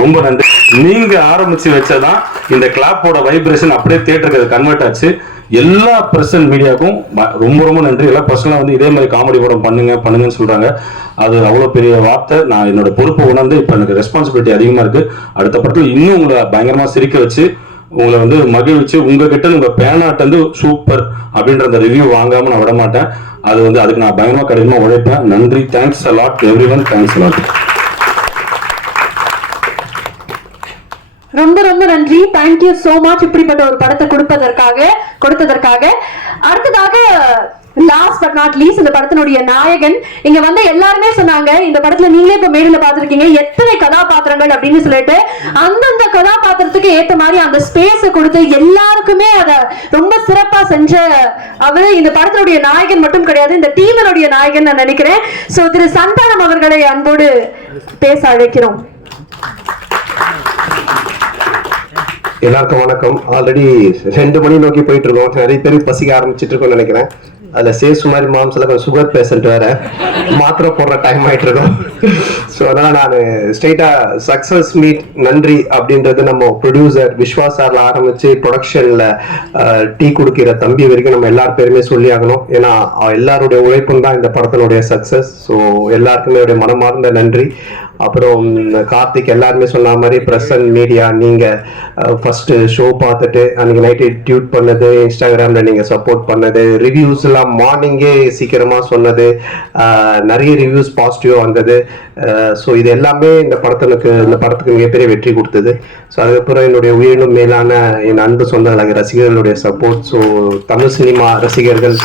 ரொம்ப நன்றி. நீங்க ஆரம்பிச்சு வச்சதான் இந்த கிளாப்போட வைப்ரேஷன் அப்படியே தியேட்டருக்கு கன்வெர்ட் ஆச்சு. எல்லா பிரஸ் அண்ட் மீடியாவுக்கும் ரொம்ப ரொம்ப நன்றி. எல்லா பர்சனலாக வந்து இதே மாதிரி காமெடி படம் பண்ணுங்கன்னு சொல்கிறாங்க. அது அவ்வளோ பெரிய வார்த்தை. நான் என்னோட பொறுப்பை உணர்ந்து இப்போ எனக்கு ரெஸ்பான்சிபிலிட்டி அதிகமாக இருக்குது. அடுத்த படத்தில் இன்னும் உங்களை பயங்கரமாக சிரிக்க வச்சு உங்களை வந்து மகிழ்ச்சி உங்ககிட்ட உங்கள் பேனாட்ட வந்து சூப்பர் அப்படின்ற அந்த ரிவ்யூ வாங்காமல் நான் விட மாட்டேன். அது வந்து அதுக்கு நான் பயங்கரமாக கடினமாக உழைப்பேன். நன்றி. Thanks a lot everyone. Thanks a lot. ரொம்ப ரொம்ப நன்றி. தேங்க்யூ சோ மச் இப்படிப்பட்ட ஒரு படத்தை கொடுத்ததற்காக. அடுத்ததாக லாஸ்ட் பட் நாட் லீஸ்ட் இந்த படத்தினுடைய நாயகன். இங்க வந்து எல்லாருமே சொன்னாங்க இந்த படத்துல நீங்களே இப்ப மேடையில பாத்திருக்கீங்க எத்தனை கதாபாத்திரங்கள் அப்படின்னு சொல்லிட்டு, அந்தந்த கதாபாத்திரத்துக்கு ஏத்த மாதிரி அந்த ஸ்பேஸ் கொடுத்து எல்லாருக்குமே அத ரொம்ப சிறப்பா செஞ்ச அவரு இந்த படத்தினுடைய நாயகன் மட்டும் கிடையாது, இந்த டீமினுடைய நாயகன் நான் நினைக்கிறேன். சோ திரு சந்தானம் அவர்களை அன்போடு பேச அழைக்கிறோம். எல்லாருக்கும் வணக்கம். ஆல்ரெடி 2 மணி நோக்கி போயிட்டு இருக்கோம். நிறைய பேர் பசிக்க ஆரம்பிச்சிட்டு இருக்கோம்னு நினைக்கிறேன். அதுல சேஸ் மாதிரி மாம்ஸ்ல கொஞ்சம் சுகர் பேஷண்ட் வேற, மாத்திரை போடுற டைம் ஆயிட்டு இருக்கோம். ஸோ அதனால நான் ஸ்ட்ரெயிட்டா சக்சஸ் மீட் நன்றி அப்படின்றது நம்ம ப்ரொடியூசர் விஸ்வா சார்ல ஆரம்பிச்சு ப்ரொடக்ஷன்ல டீ குடுக்கிற தம்பி வரைக்கும் நம்ம எல்லார் பேருமே சொல்லி ஆகணும். ஏன்னா எல்லாருடைய உழைப்பும் தான் இந்த படத்தினுடைய சக்சஸ். ஸோ எல்லாருக்குமே மனமார்ந்த நன்றி. அப்புறம் கார்த்திக் எல்லாருமே சொன்ன மாதிரி பிரஸ் அண்ட் மீடியா, நீங்க ஃபர்ஸ்ட் ஷோ பார்த்துட்டு அன்னைக்கு நைட்டு டியூட் பண்ணது, இன்ஸ்டாகிராம்ல நீங்க சப்போர்ட் பண்ணது, ரிவ்யூஸ் எல்லாம் மார்னிங்கே சீக்கிரமா சொன்னது, நிறைய ரிவ்யூஸ் பாசிட்டிவா வந்தது. ஸோ இது எல்லாமே இந்த படத்துக்கு மிகப்பெரிய வெற்றி கொடுத்தது. ஸோ அதுக்கப்புறம் என்னுடைய உயிரினும் மேலான என் அன்பு சொந்தங்கள் ரசிகர்களுடைய சப்போர்ட். ஸோ தமிழ் சினிமா ரசிகர்கள்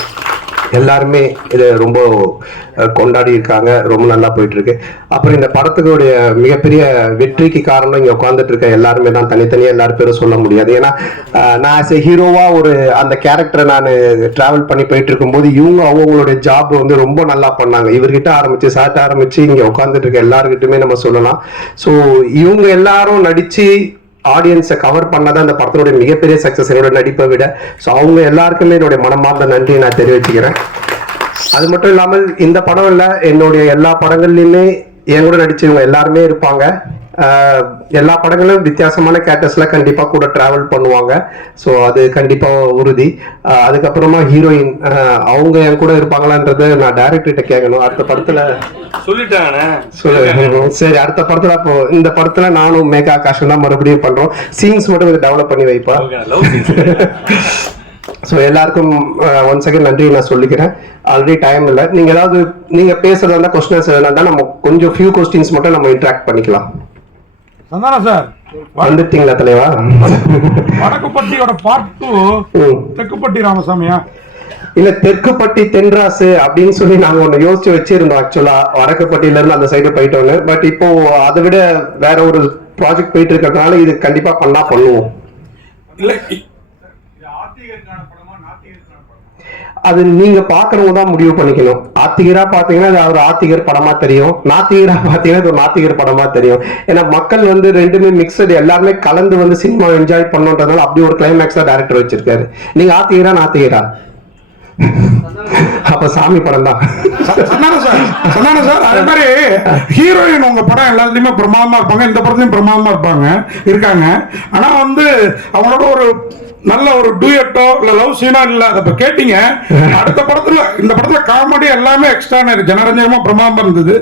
எல்லாருமே இதை ரொம்ப கொண்டாடி இருக்காங்க. ரொம்ப நல்லா போயிட்டு இருக்கு. அப்புறம் இந்த படத்துக்குடைய மிகப்பெரிய வெற்றிக்கு காரணம் இங்க உட்காந்துட்டு இருக்க எல்லாருமே தான். தனித்தனியா எல்லாரும் பேரும் சொல்ல முடியாது. ஏன்னா நான் ஆஸ் எ ஹீரோவா அந்த கேரக்டரை நான் டிராவல் பண்ணி போயிட்டு இருக்கும்போது இவங்க அவங்களுடைய ஜாப் வந்து ரொம்ப நல்லா பண்ணாங்க. இவர்கிட்ட ஆரம்பிச்சு சார்ட்ட ஆரம்பிச்சு இங்க உட்காந்துட்டு இருக்க எல்லாருக்கிட்டுமே நம்ம சொல்லலாம். ஸோ இவங்க எல்லாரும் நடிச்சு ஆடியன்ஸை கவர் பண்ணதான் இந்த படத்தினுடைய மிகப்பெரிய சக்சஸ் என்னோட நடிப்பை விட. ஸோ அவங்க எல்லாருக்குமே என்னுடைய மனமார்ந்த நன்றியை நான் தெரிவிச்சுக்கிறேன். அது மட்டும் இல்லாமல் இந்த படம் இல்லை, என்னுடைய எல்லா படங்கள்லையுமே என் கூட நடிச்சவங்க எல்லாருமே இருப்பாங்க. எல்லா படங்களும் வித்தியாசமான கேரக்டர்ஸ்ல கண்டிப்பா கூட டிராவல் பண்ணுவாங்க. ஸோ அது கண்டிப்பா உறுதி. அதுக்கப்புறமா ஹீரோயின் அவங்க என் கூட இருப்பாங்களான்றது நான் டைரக்டர்கிட்ட கேட்கணும். அடுத்த படத்துல சொல்லிட்டாங்க. சரி, அடுத்த படத்துல அப்போ இந்த படத்துல நானும் மேகா ஆகாஷும் தான் மறுபடியும் பண்றோம். சீன்ஸ் மட்டும் டெவலப் பண்ணி வைப்பா. ஸோ எல்லாருக்கும் ஒன் செகண்ட் நன்றி நான் சொல்லிக்கிறேன். ஆல்ரெடி டைம் இல்லை. நீங்க பேசுறதா இருந்தா கொஸ்டின்ஸ் தான் நம்ம கொஞ்சம் ஃபியூ கொஸ்டின்ஸ் மட்டும் நம்ம இன்டராக்ட் பண்ணிக்கலாம். சந்தானம் சார் வந்துட்டீங்களா தலைவா? வடக்குப்பட்டியோட பார்ட் 2 தெற்குப்பட்டி ராமசாமியா இல்ல தெற்குப்பட்டி தென்ராசு அப்படின்னு சொல்லி நாங்க ஒண்ணு யோசிச்சு வச்சிருந்தோம். ஆக்சுவலா வடக்குப்பட்டியில இருந்து அந்த சைடு போயிட்டோன்னு. பட் இப்போ அதை விட வேற ஒரு ப்ராஜெக்ட் போயிட்டு இருக்கிறதுனால இது கண்டிப்பா பண்ணுவோம். இல்ல அது நீங்க பாக்குறவங்க தான் முடிவு பண்ணிக்கணும். ஆத்திகரா பாத்தீங்கன்னா அது ஒரு ஆத்திகர் படமா தெரியும், நாத்திகரா பாத்தீங்கன்னா அது ஒரு நாத்திகர் படமா தெரியும். ஏன்னா மக்கள் வந்து ரெண்டுமே மிக்சடு, எல்லாருமே கலந்து சினிமா என்ஜாய் பண்ணுன்றதுனால அப்படி ஒரு கிளைமேக்ஸ் தான் டைரக்டர் வச்சிருக்காரு. நீங்க ஆத்திகரா நாத்திகரா? அப்ப சாமி படம் தான். சந்தானம் சார் அதே மாதிரி ஹீரோயின் உங்க படம் எல்லாத்துலயுமே பிரமாதமா இருப்பாங்க, இந்த படத்துலயும் பிரமாதமா இருக்காங்க. ஆனா அவங்களோட ஒரு நல்ல ஒரு டூயட்டோ இல்ல லவ் சீனோ இல்ல அதை கேட்டீங்க. அடுத்த படத்துல இந்த படத்துல காமெடி எல்லாமே எக்ஸ்ட்ரானரி ஜனரஞ்சகமா பிரமாதமா இருந்தது.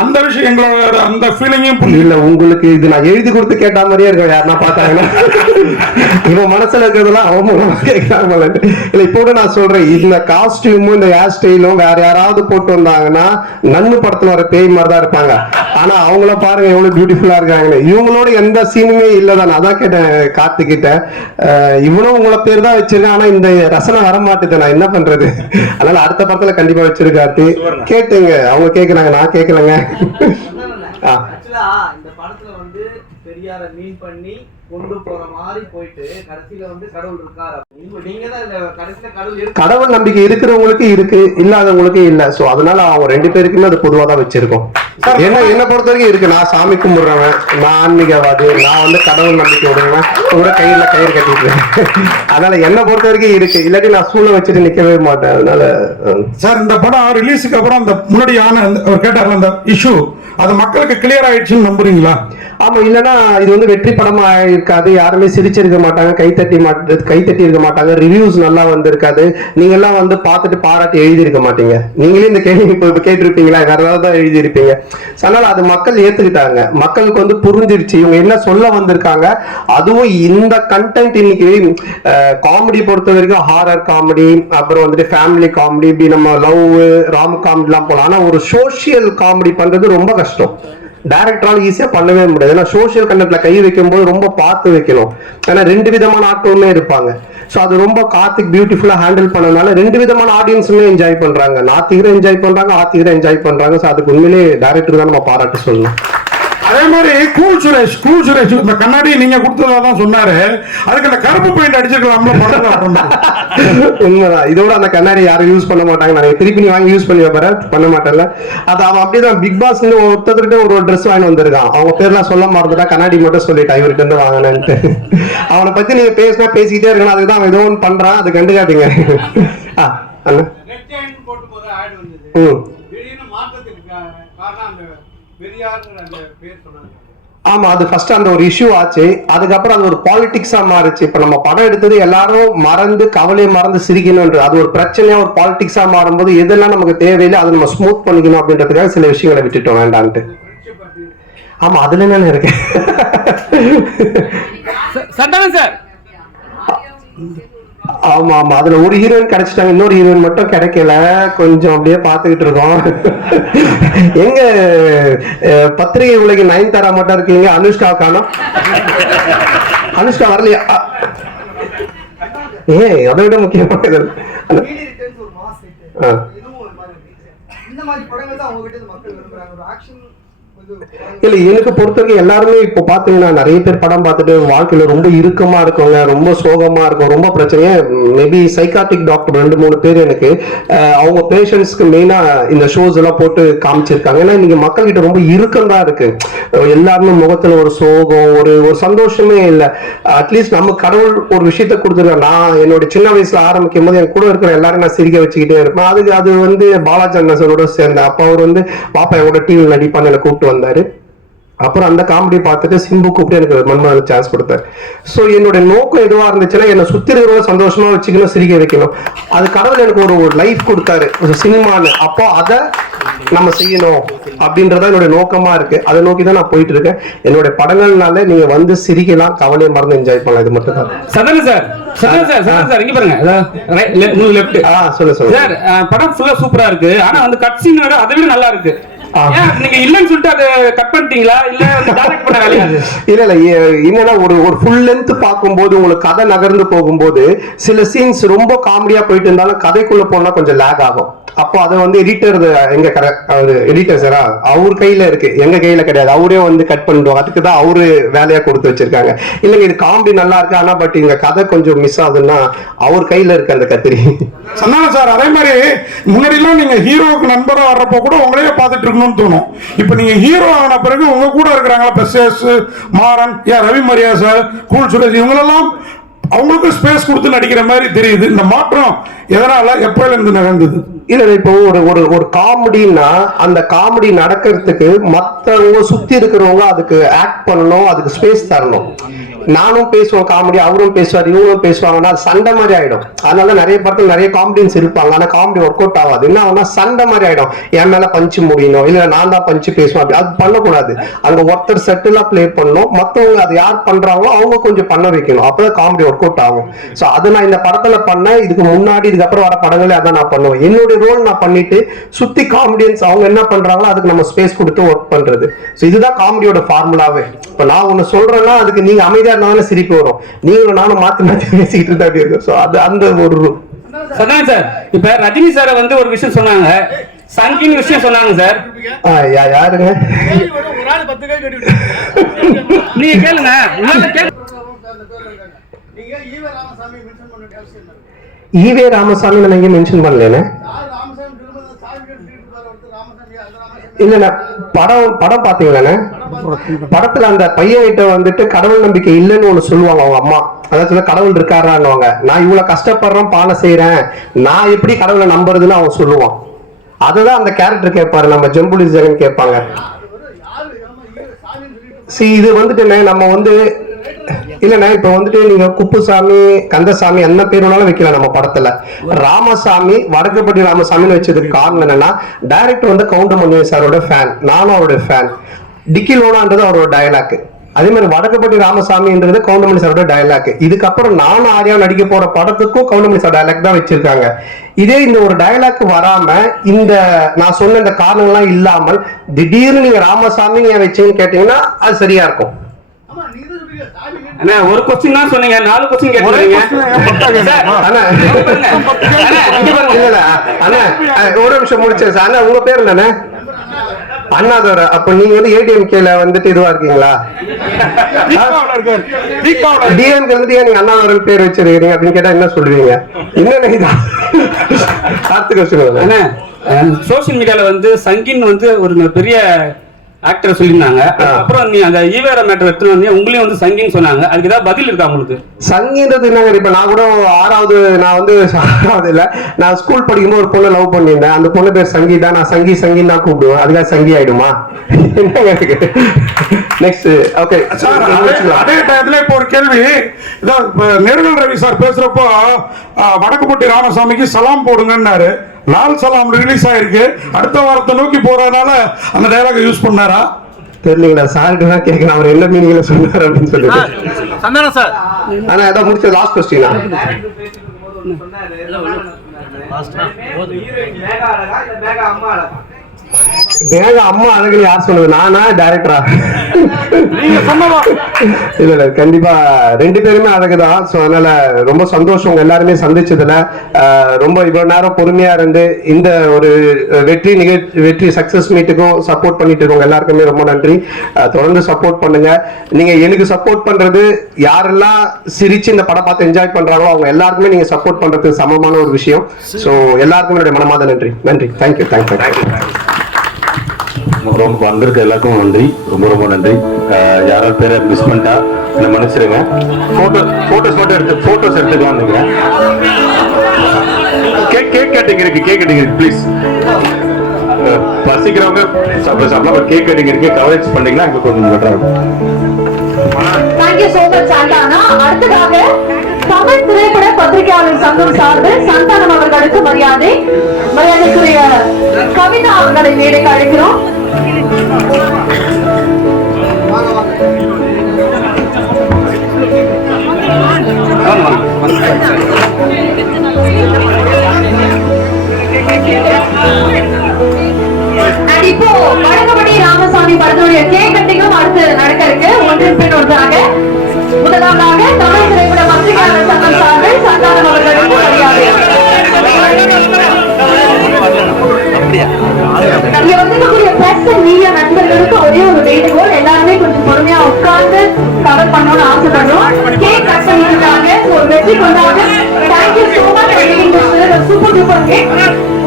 அந்த விஷயம் எங்களோட அந்த ஃபீலிங்கும் இல்ல உங்களுக்கு இது நான் எழுதி கொடுத்து கேட்ட மாதிரியே இருக்கும். யாருன்னா பார்த்தாங்கன்னா இவன் மனசுல இருக்கிறதெல்லாம் அவங்க கேட்கறாங்க. இல்ல இப்போ கூட நான் சொல்றேன், இந்த காஸ்டியூமும் இந்த ஹேர் ஸ்டைலும் வேற யாராவது போட்டு வந்தாங்கன்னா நன்னு படத்துல வர பேய் மாதிரி தான் இருப்பாங்க. ஆனா அவங்கள பாருங்க எவ்வளவு பியூட்டிஃபுல்லா இருக்காங்க. இவங்களோட எந்த சீனுமே இல்லதான். அதான் கேட்டேன் கார்த்திகிட்ட, இவனும் உங்களை பேர் தான் வச்சிருக்கேன் ஆனா இந்த ரசனை வர மாட்டேது, நான் என்ன பண்றது? அதனால அடுத்த படத்துல கண்டிப்பா வச்சிருக்காரு. கேட்டுங்க, அவங்க கேக்குறாங்க, நான் கேட்கலங்க. இந்த படத்துல பெரியார மீன் பண்ணி கொண்டு போற மாதிரி போயிட்டு கடைசியில கடவுள் இருக்காரு. நீங்க தான் இந்த கடைசியில கடவுள் நம்பிக்கை இருக்கிறவங்களுக்கு இருக்கு, இல்லாதவங்களுக்கு இல்ல. சோ அதனால அவங்க 2 பேருக்குமே அது பொதுவா தான் வச்சிருக்கோம். என்ன பொறுத்த வரைக்கும் இருக்கு. நான் சாமி கும்பிடுறவன், நான் ஆன்மீகவாதி, நான் கடவுள் நம்பிக்கை விடுறவன், கூட கயிறுல கயிறு கட்டிட்டு இருக்கேன். அதனால என்ன பொறுத்த வரைக்கும் இருக்கு. இல்லாட்டி நான் சூழ வச்சுட்டு நிக்கவே மாட்டேன். அதனால சார் இந்த படம் ரிலீஸுக்கு அப்புறம் அந்த முன்னாடியான கேட்டார்ல அந்த இஷ்யூ அது மக்களுக்கு கிளியர் ஆயிடுச்சுன்னு நம்புறீங்களா? ஆமா, இல்லைன்னா இது வந்து வெற்றி படமா இருக்காது, யாருமே சிரிச்சிருக்க மாட்டாங்க, கைத்தட்டி இருக்க மாட்டாங்க, ரிவ்யூஸ் நல்லா வந்திருக்காது, நீங்க எல்லாம் வந்து பார்த்துட்டு பாராட்டி எழுதியிருக்க மாட்டீங்க. நீங்களே இந்த கேள்வி இப்போ கேட்டிருப்பீங்களா, வேற ஏதாவது தான் எழுதியிருப்பீங்க. அதனால அது மக்கள் ஏத்துக்கிட்டாங்க, மக்களுக்கு வந்து புரிஞ்சிருச்சு இவங்க என்ன சொல்ல வந்திருக்காங்க. அதுவும் இந்த கண்டென்ட் இன்னைக்கு காமெடி பொறுத்த வரைக்கும் ஹாரர் காமெடி, அப்புறம் வந்துட்டு ஃபேமிலி காமெடி, இப்படி நம்ம லவ் ராம் காமெடிலாம் போகலாம். ஆனா ஒரு சோசியல் காமெடி பண்றது ரொம்ப கஷ்டம். டைரக்டரால் ஈஸியா பண்ணவே முடியாது. ஏன்னா சோசியல் கண்டென்ட்ல கை வைக்கும் போது ரொம்ப பார்த்து வைக்கணும். ஏன்னா 2 விதமான ஆட்களுமே இருப்பாங்க. ஸோ அது ரொம்ப கார்த்திக் பியூட்டிஃபுல்லா ஹேண்டில் பண்ணனால 2 விதமான ஆடியன்ஸுமே என்ஜாய் பண்றாங்க. நாத்திகரை என்ஜாய் பண்றாங்க, ஆத்திகரை என்ஜாய் பண்றாங்க. ஸோ அதுக்கு உண்மையிலே டைரக்டர் தான் நம்ம பாராட்டு சொல்லணும். அதே மாதிரி கூல் சுரேஷ் இந்த கண்ணாடி நீங்க கொடுத்ததா தான் சொன்னாரு. அதுக்கு அந்த கருப்பு பெயிண்ட் அடிச்சிருக்கலாம்ல படத்துல. உண்மைதான். இதோட அந்த கண்ணாடி யாரும் யூஸ் பண்ண மாட்டாங்க. நான் திருப்பி நீ வாங்கி யூஸ் பண்ணி வைப்பாரு, பண்ண மாட்டேன்ல. அது அவன் அப்படிதான் பிக் பாஸ் ஒருத்தர்கிட்ட ஒரு ட்ரெஸ் வாங்கி வந்திருக்கான். அவங்க பேர்லாம் சொல்ல மறந்துட்டா, கண்ணாடி மட்டும் சொல்லிட்டா இவர்கிட்ட இருந்து வாங்கினேன்ட்டு. அவனை பத்தி நீங்க பேசிக்கிட்டே இருக்கணும். அதுக்கு தான் அவன் ஏதோ ஒன்று பண்றான், அது கண்டுக்காதீங்க. ஆமா, அது ஃபர்ஸ்ட் அந்த ஒரு இஷ்யூ ஆச்சு. அதுக்கப்புறம் அது ஒரு பாலிடிக்ஸா மாறுச்சு. இப்ப நம்ம படம் எடுத்தது எல்லாரும் மறந்து கவலையை மறந்து சிரிக்கணும்ன்றது அது ஒரு பிரச்சனையா ஒரு பாலிடிக்ஸா மாறும்போது எதெல்லாம் நமக்கு தேவையில்லை அதை நம்ம ஸ்மூத் பண்ணிக்கணும் அப்படின்றதுக்காக சில விஷயங்களை விட்டுட்டோம் வேண்டான்ட்டு. ஆமா, அதுல என்ன இருக்கு. ஆமா ஆமா, அதுல ஒரு ஹீரோயின் கிடைச்சிட்டாங்க, இன்னொரு ஹீரோயின் மட்டும் கிடைக்கல. கொஞ்சம் அப்படியே பாத்துக்கிட்டு இருக்கோம். எங்க பத்திரிகை உலகின் நயன்தாரா மட்டும் இருக்கீங்க, அனுஷ்கா காணோம். அனுஷ்கா வரலையா? அதை விட முக்கியமான இல்ல, எனக்கு பொறுத்தவரைக்கும் எல்லாருமே இப்போ பாத்தீங்கன்னா நிறைய பேர் படம் பார்த்துட்டு வாழ்க்கையில ரொம்ப இறுக்கமா இருக்கவங்க, ரொம்ப சோகமா இருக்கும், ரொம்ப பிரச்சனையா. மேபி சைக்காட்டிக் டாக்டர் 2-3 பேர் எனக்கு அவங்க பேஷண்ட்ஸ்க்கு மெயினா இந்த ஷோஸ் எல்லாம் போட்டு காமிச்சிருக்காங்க. ஏன்னா இன்னைக்கு மக்கள் கிட்ட ரொம்ப இறுக்கம் தான் இருக்கு. எல்லாருமே முகத்துல ஒரு சோகம், ஒரு சந்தோஷமே இல்லை. அட்லீஸ்ட் நம்ம கடவுள் ஒரு விஷயத்த கொடுத்துருக்கேன். நான் என்னோட சின்ன வயசுல ஆரம்பிக்கும் போது என் கூட இருக்கிற எல்லாரும் நான் சிரிக்க வச்சுக்கிட்டே இருப்பேன். அது வந்து பாலாஜி அண்ணாசரோட சேர்ந்தேன். அப்ப அவர் வந்து பாப்பா என்னோட டிவியில் நடிப்பான்னு என்னை கூப்பிட்டு வந்தாரு. அப்புறம் அந்த காமெடி பார்த்துட்டு சிம்பு கூப்பிட்டு எனக்கு மன்மதன் சான்ஸ் கொடுத்தாரு. ஸோ என்னோட நோக்கம் எதுவா இருந்துச்சுன்னா என்னை சுத்தி இருக்கிறவங்க சந்தோஷமா வச்சுக்கணும், சிரிக்க வைக்கணும். அது கடவுள் எனக்கு ஒரு லைஃப் கொடுத்தாரு, ஒரு சினிமான்னு. அப்போ அதை நம்ம செய்யணும் அப்படின்றத என்னோட நோக்கமா இருக்கு. அதை நோக்கி தான் நான் போயிட்டு இருக்கேன். என்னோட படங்கள்னால நீங்க வந்து சிரிக்கலாம், கவலையை மறந்து என்ஜாய் பண்ணலாம். இது மட்டும் தான். சொல்லுங்க. படம் ஃபுல்லா சூப்பரா இருக்கு. ஆனா வந்து கட் சீன் அதை விட நல்லா இருக்கு. நீங்க இல்லன்னு சொல்லிட்டு அதை கட் பண்ணிட்டீங்களா, இல்ல டைரக்ட் பண்ண வேலையா? இல்ல என்னன்னா ஒரு ஃபுல் லென்த் பார்க்கும்போது உங்களுக்கு கதை நகர்ந்து போகும்போது சில சீன்ஸ் ரொம்ப காமெடியா போயிட்டு இருந்தாலும் கதைக்குள்ள போனா கொஞ்சம் லேக் ஆகும். அப்போ அதை வந்து எடிட்டர் எங்க எடிட்டர் சாரா அவர் கையில இருக்கு, எங்க கையில கிடையாது. அவரே வந்து கட் பண்ணிடுவோம். அதுக்கு தான் அவரு வேலையா கொடுத்து வச்சிருக்காங்க. இல்லைங்க இது காமெடி நல்லா இருக்கு, ஆனா பட் இங்க கதை கொஞ்சம் மிஸ் ஆகுதுன்னா அவர் கையில இருக்கு அந்த கத்திரி. சொன்னாங்க சார். அதே மாதிரி முன்னாடி எல்லாம் நீங்க ஹீரோவுக்கு நண்பரா வர்றப்போ கூட உங்களையே பார்த்துட்டு இருக்கணும்னு தோணும். இப்ப நீங்க ஹீரோ ஆன பிறகு உங்க கூட இருக்கிறாங்களா பெஸ்எஸ் மாறன், ரவி மரியா சார், கூல் சுரேஷ், இவங்களெல்லாம் அவங்களுக்கு ஸ்பேஸ் கொடுத்து நடிக்கிற மாதிரி தெரியுது. இந்த மாற்றம் எதனால எப்பல இருந்து நடந்தது? இல்ல இப்போ ஒரு காமெடினா அந்த காமெடி நடக்கிறதுக்கு மத்தவங்க சுத்தி இருக்கிறவங்க அதுக்கு ஆக்ட் பண்ணணும், அதுக்கு ஸ்பேஸ் தரணும். நானும் பேசுவேன் காமெடி, அவரும் பேசுவார், இவங்களும் பேசுவாங்கன்னா சண்டை மாதிரி ஆயிடும். அதனால நிறைய படத்துல நிறைய காமெடியன்ஸ் இருப்பாங்க, ஆனா காமெடி ஒர்க் அவுட் ஆகாது. என்ன ஆகும்னா சண்டை மாதிரி ஆயிடும். என் மேல பஞ்சு முடியணும், இல்ல நான் தான் பஞ்சு பேசுவேன், அப்படி அது பண்ணக்கூடாது. அங்க ஒருத்தர் செட்டிலா பிளே பண்ணணும், மத்தவங்க அது யார் பண்றாங்களோ அவங்க கொஞ்சம் பண்ண வைக்கணும். அப்பதான் காமெடி ஒர்க் அவுட் ஆகும். சோ அது நான் இந்த படத்துல பண்ணேன். இதுக்கு முன்னாடி இதுக்கப்புறம் வர படங்களே அதான் நான் பண்ணுவேன். என்னுடைய ரோல் நான் பண்ணிட்டு சுத்தி காமெடியன்ஸ் அவங்க என்ன பண்றாங்களோ அதுக்கு நம்ம ஸ்பேஸ் கொடுத்து ஒர்க் பண்றது. சோ இதுதான் காமெடியோட ஃபார்முலாவே. இப்ப நான் ஒண்ணு சொல்றேன்னா அதுக்கு நீங்க அமைதியா இருந்தாலும் சிரிப்பு வரும், நீங்களும் நானும் மாத்தி மாத்தி பேசிக்கிட்டு இருந்தா அப்படி இருக்கும். சோ அது அந்த ஒரு சொன்னாங்க சார். இப்ப ரஜினி சார் வந்து ஒரு விஷயம் சொன்னாங்க, சங்கின் விஷயம் சொன்னாங்க சார். யாருங்க? நீங்க கேளுங்க. ஈவே ராமசாமி நம்ம எங்க மென்ஷன் பண்ணல. இல்ல படம் பாத்தீங்களா? படத்துல அந்த பையன்கிட்ட வந்துட்டு கடவுள் நம்பிக்கை இல்லைன்னு ஒண்ணு சொல்லுவாங்க அவங்க அம்மா. அதாவது கடவுள் இருக்காரான்னுவாங்க. நான் இவ்வளவு கஷ்டப்படுறேன், பானை செய்யறேன், நான் எப்படி கடவுளை நம்புறதுன்னு அவன் சொல்லுவான். அதுதான் அந்த கேரக்டர் கேட்பாரு. நம்ம ஜம்புலி ஜெகன் கேட்பாங்க, இது வந்துட்டு நம்ம வந்து இல்லைண்ணா இப்ப வந்துட்டு நீங்க குப்புசாமி கந்தசாமி என்ன பேர் வேணாலும் வைக்கலாம் நம்ம படத்துல. ராமசாமி வடக்குப்பட்டி ராமசாமின்னு வச்சதுக்கு காரணம் என்னன்னா டைரக்டர் வந்து கவுண்டமணி சாரோட ஃபேன், நானும் அவரோட ஃபேன். டிக்கி லோனான்றது அவரோட டயலாக், அதே மாதிரி வடக்குப்பட்டி ராமசாமின்றது கவுண்டமணி சாரோட டயலாக். இதுக்கப்புறம் நானும் ஆரியா நடிக்க போற படத்துக்கும் கவுண்டமணி சார் டயலாக் தான் வச்சிருக்காங்க. இதே இந்த ஒரு டயலாக் வராம இந்த நான் சொன்ன இந்த காரணங்கள்லாம் இல்லாமல் திடீர்னு நீங்க ராமசாமி ஏன் வச்சீங்கன்னு கேட்டீங்கன்னா அது சரியா இருக்கும். ஒரு கொஸ்டின் தான் சொன்னீங்க, 4 கொஸ்டின் கேட்டீங்க. ஒரு நிமிஷம் முடிச்சேன் சார். உங்க பேர் என்னண்ணே? அண்ணாதுரை. அப்ப நீங்க வந்து ஏடிஎம்கேல வந்துட்டு இதுவா இருக்கீங்களா? டிஎம்கே வந்து ஏன் நீங்க அண்ணாதுரை பேர் வச்சிருக்கீங்க அப்படின்னு கேட்டா என்ன சொல்லுவீங்க? என்ன அடுத்த கொஸ்டின். சோசியல் மீடியால வந்து சங்கின் வந்து ஒரு பெரிய ஆக்டர் சொல்லியிருந்தாங்க. அப்புறம் நீ அந்த ஈவேர மேட்டர் எடுத்துட்டு வந்து உங்களையும் வந்து சங்கின்னு சொன்னாங்க. அதுக்கு ஏதாவது பதில் இருக்கா உங்களுக்கு? சங்கின்றது என்னங்க? இப்ப நான் கூட 6வது நான் வந்து 6வது இல்ல, நான் ஸ்கூல் படிக்கும்போது ஒரு பொண்ணை லவ் பண்ணியிருந்தேன். அந்த பொண்ணு பேர் சங்கீதா. நான் சங்கின்னு தான் கூப்பிடுவேன். அதுக்காக சங்கி ஆயிடுமா? நெக்ஸ்ட். ஓகே சார், அதே டயத்துல இப்போ ஒரு கேள்வி. நெருங்கல் ரவி சார் பேசுறப்போ வடக்குப்பட்டி ராமசாமிக்கு சலாம் போடுங்கன்னாரு. லால் சலாம் ரிலீஸ் ஆயிருக்கு, அடுத்த வாரத்தை நோக்கி போறதுனால அந்த டயலாக் யூஸ் பண்ணாரா தெரியலீங்களா? சாருக்கு தான் கேட்கணும் அவர் என்ன மீனிங்ல சொன்னார் அப்படின்னு சொல்லிட்டு. சார் ஆனா அதான் முடிச்ச லாஸ்ட் கொஸ்டினா? மேக அம்மா அழகுன்னு யார் சொன்னது? நானா டைரக்டரா? இல்ல இல்ல, கண்டிப்பா 2 பேருமே அழகுதான். சோ அதனால ரொம்ப சந்தோஷம் உங்க எல்லாருமே சந்திச்சதுல. ரொம்ப இவ்வளவு நேரம் பொறுமையா இருந்து இந்த ஒரு வெற்றி சக்சஸ் மீட்டுக்கும் சப்போர்ட் பண்ணிட்டு இருக்கவங்க எல்லாருக்குமே ரொம்ப நன்றி. தொடர்ந்து சப்போர்ட் பண்ணுங்க. நீங்க எனக்கு சப்போர்ட் பண்றது, யாரெல்லாம் சிரிச்சு இந்த படம் பார்த்து என்ஜாய் பண்றாங்களோ அவங்க எல்லாருக்குமே நீங்க சப்போர்ட் பண்றது சமமான ஒரு விஷயம். சோ எல்லாருக்குமே என்னுடைய மனமார்ந்த நன்றி. நன்றி. தேங்க்யூ. ரொம்ப வந்திருக்க எல்லாருக்கும் நன்றி, ரொம்ப ரொம்ப நன்றி. யாராவது பேரை மிஸ் பண்ணிட்டா என்ன மன்னிச்சிருங்க. போட்டோஸ் மட்டும் எடுத்துக்கலாம் நினைக்கிறேன். கேக் கட்டிங் இருக்கு ப்ளீஸ். பசிக்கிறவங்க சாப்பிடலாம். கேக் கட்டிங் இருக்கு, கவரேஜ் பண்ணீங்கன்னா எங்களுக்கு கொஞ்சம் பெட்டரா இருக்கும். Thank you so much Santana. அடுத்ததாக தமிழ் திரைப்பட பத்திரிகையாளர் சங்கம் சார்பில் சந்தானம் அவர்களுக்கு மரியாதைக்குரிய கவிதா அவர்களை மேடைக்கு அழைக்கிறோம். இப்போ வடக்குப்பட்டி ராமசாமி படத்துடைய கேக் கட்டிங்கும் அடுத்து நடக்க இருக்கு. ஒன்றின் பின் ஒன்றாக முதலாவதாக தமிழ் திரைப்பட பத்திரிகையாளர் சங்கம் சார்பில் சந்தானம் அவர்களுக்கு மரியாதை. இங்க வந்திருக்கக்கூடிய பிரஸ் மீடியா நண்பர்களுக்கு ஒரே ஒரு வேண்டுகோள், எல்லாருமே கொஞ்சம் பொறுமையா உட்கார்ந்து கவர் பண்ணணும்னு ஆசைப்படுறோம். கேக் கட் பண்ணிருக்காங்க. ஒரு வெற்றி கொண்டாங்க. Thank you so much. Super duper cake.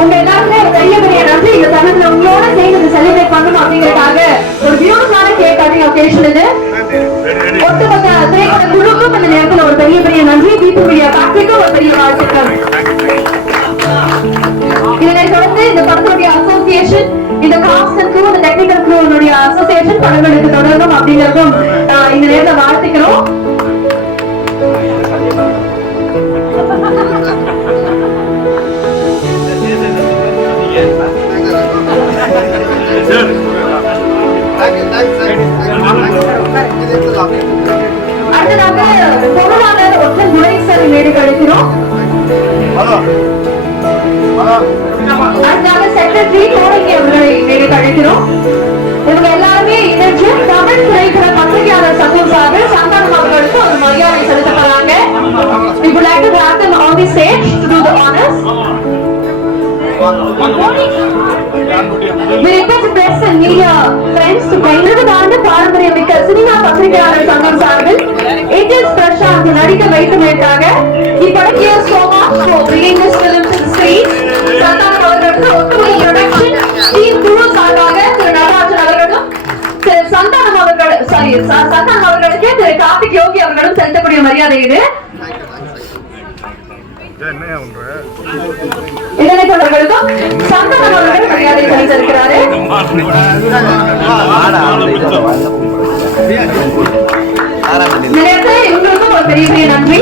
உங்க எல்லாருமே பெரிய நன்றி. இந்த தருணத்துல உங்களோட சேர்ந்து செலிப்ரேட் பண்ணணும் அப்படிங்கறதுக்காக ஒரு பியூட்டிஃபுல்லான கேக் கட்டிங் ஒகேஷன் இது. ஒட்டுமொத்த திரைப்பட குழுக்கும் இந்த நேரத்தில் ஒரு பெரிய நன்றி. பீப்புள் மீடியா ஃபேக்டரிக்கும் ஒரு பெரிய வாழ்த்துக்கள். இதனை தொடர்ந்து இந்த படத்துடைய அசோசியேஷன், இந்த காஸ்ட் அண்ட் க்ரூ, இந்த டெக்னிக்கல் க்ரூனுடைய அசோசியேஷன் படங்களுக்கு தொடரணும் அப்படிங்கறதும் இந்த நேரத்தில் வாழ்த்துக்கிறோம். அடுத்ததாக பொருளாளர் ஒற்றன் குணேசன் மேடைக்கு அழைக்கிறோம். அடுத்ததாக செக்ரட்டரி கோடங்கி அவர்களை மேடைக்கு அழைக்கிறோம். இவங்க எல்லாருமே இணைஞ்சு தமிழ் திரைப்பட பத்திரிகையாளர் சங்கம் சார்பில் சந்தானம் அவர்களுக்கு ஒரு மரியாதை செலுத்தப்படுறாங்க. We would like to grab them on the stage to do the honors. We request press and media friends to bring the பாரம்பரியமிக்க சினிமா பத்திரிகையாளர் சங்கம் சார்பில் ஏஜஸ் பிரசாந்த் நடிக்க வைத்தமைக்காக இப்படத்திய so much for bringing this film to the screen. Santhanam அவர்களுக்கு ஒட்டுமொத்த production team குழு சார்பாக திரு நடராஜன் அவர்களும் திரு சந்தானம் அவர்களுக்கு திரு கார்த்திக் யோகி அவர்களும் செலுத்தக்கூடிய மரியாதை இது. இடைநிற்றவர்களுக்கும் சந்தனம் அவர்கள் மரியாதை செலுத்திருக்கிறாரு. நிறைய இவங்களுக்கும் ஒரு பெரிய பெரிய நன்றி.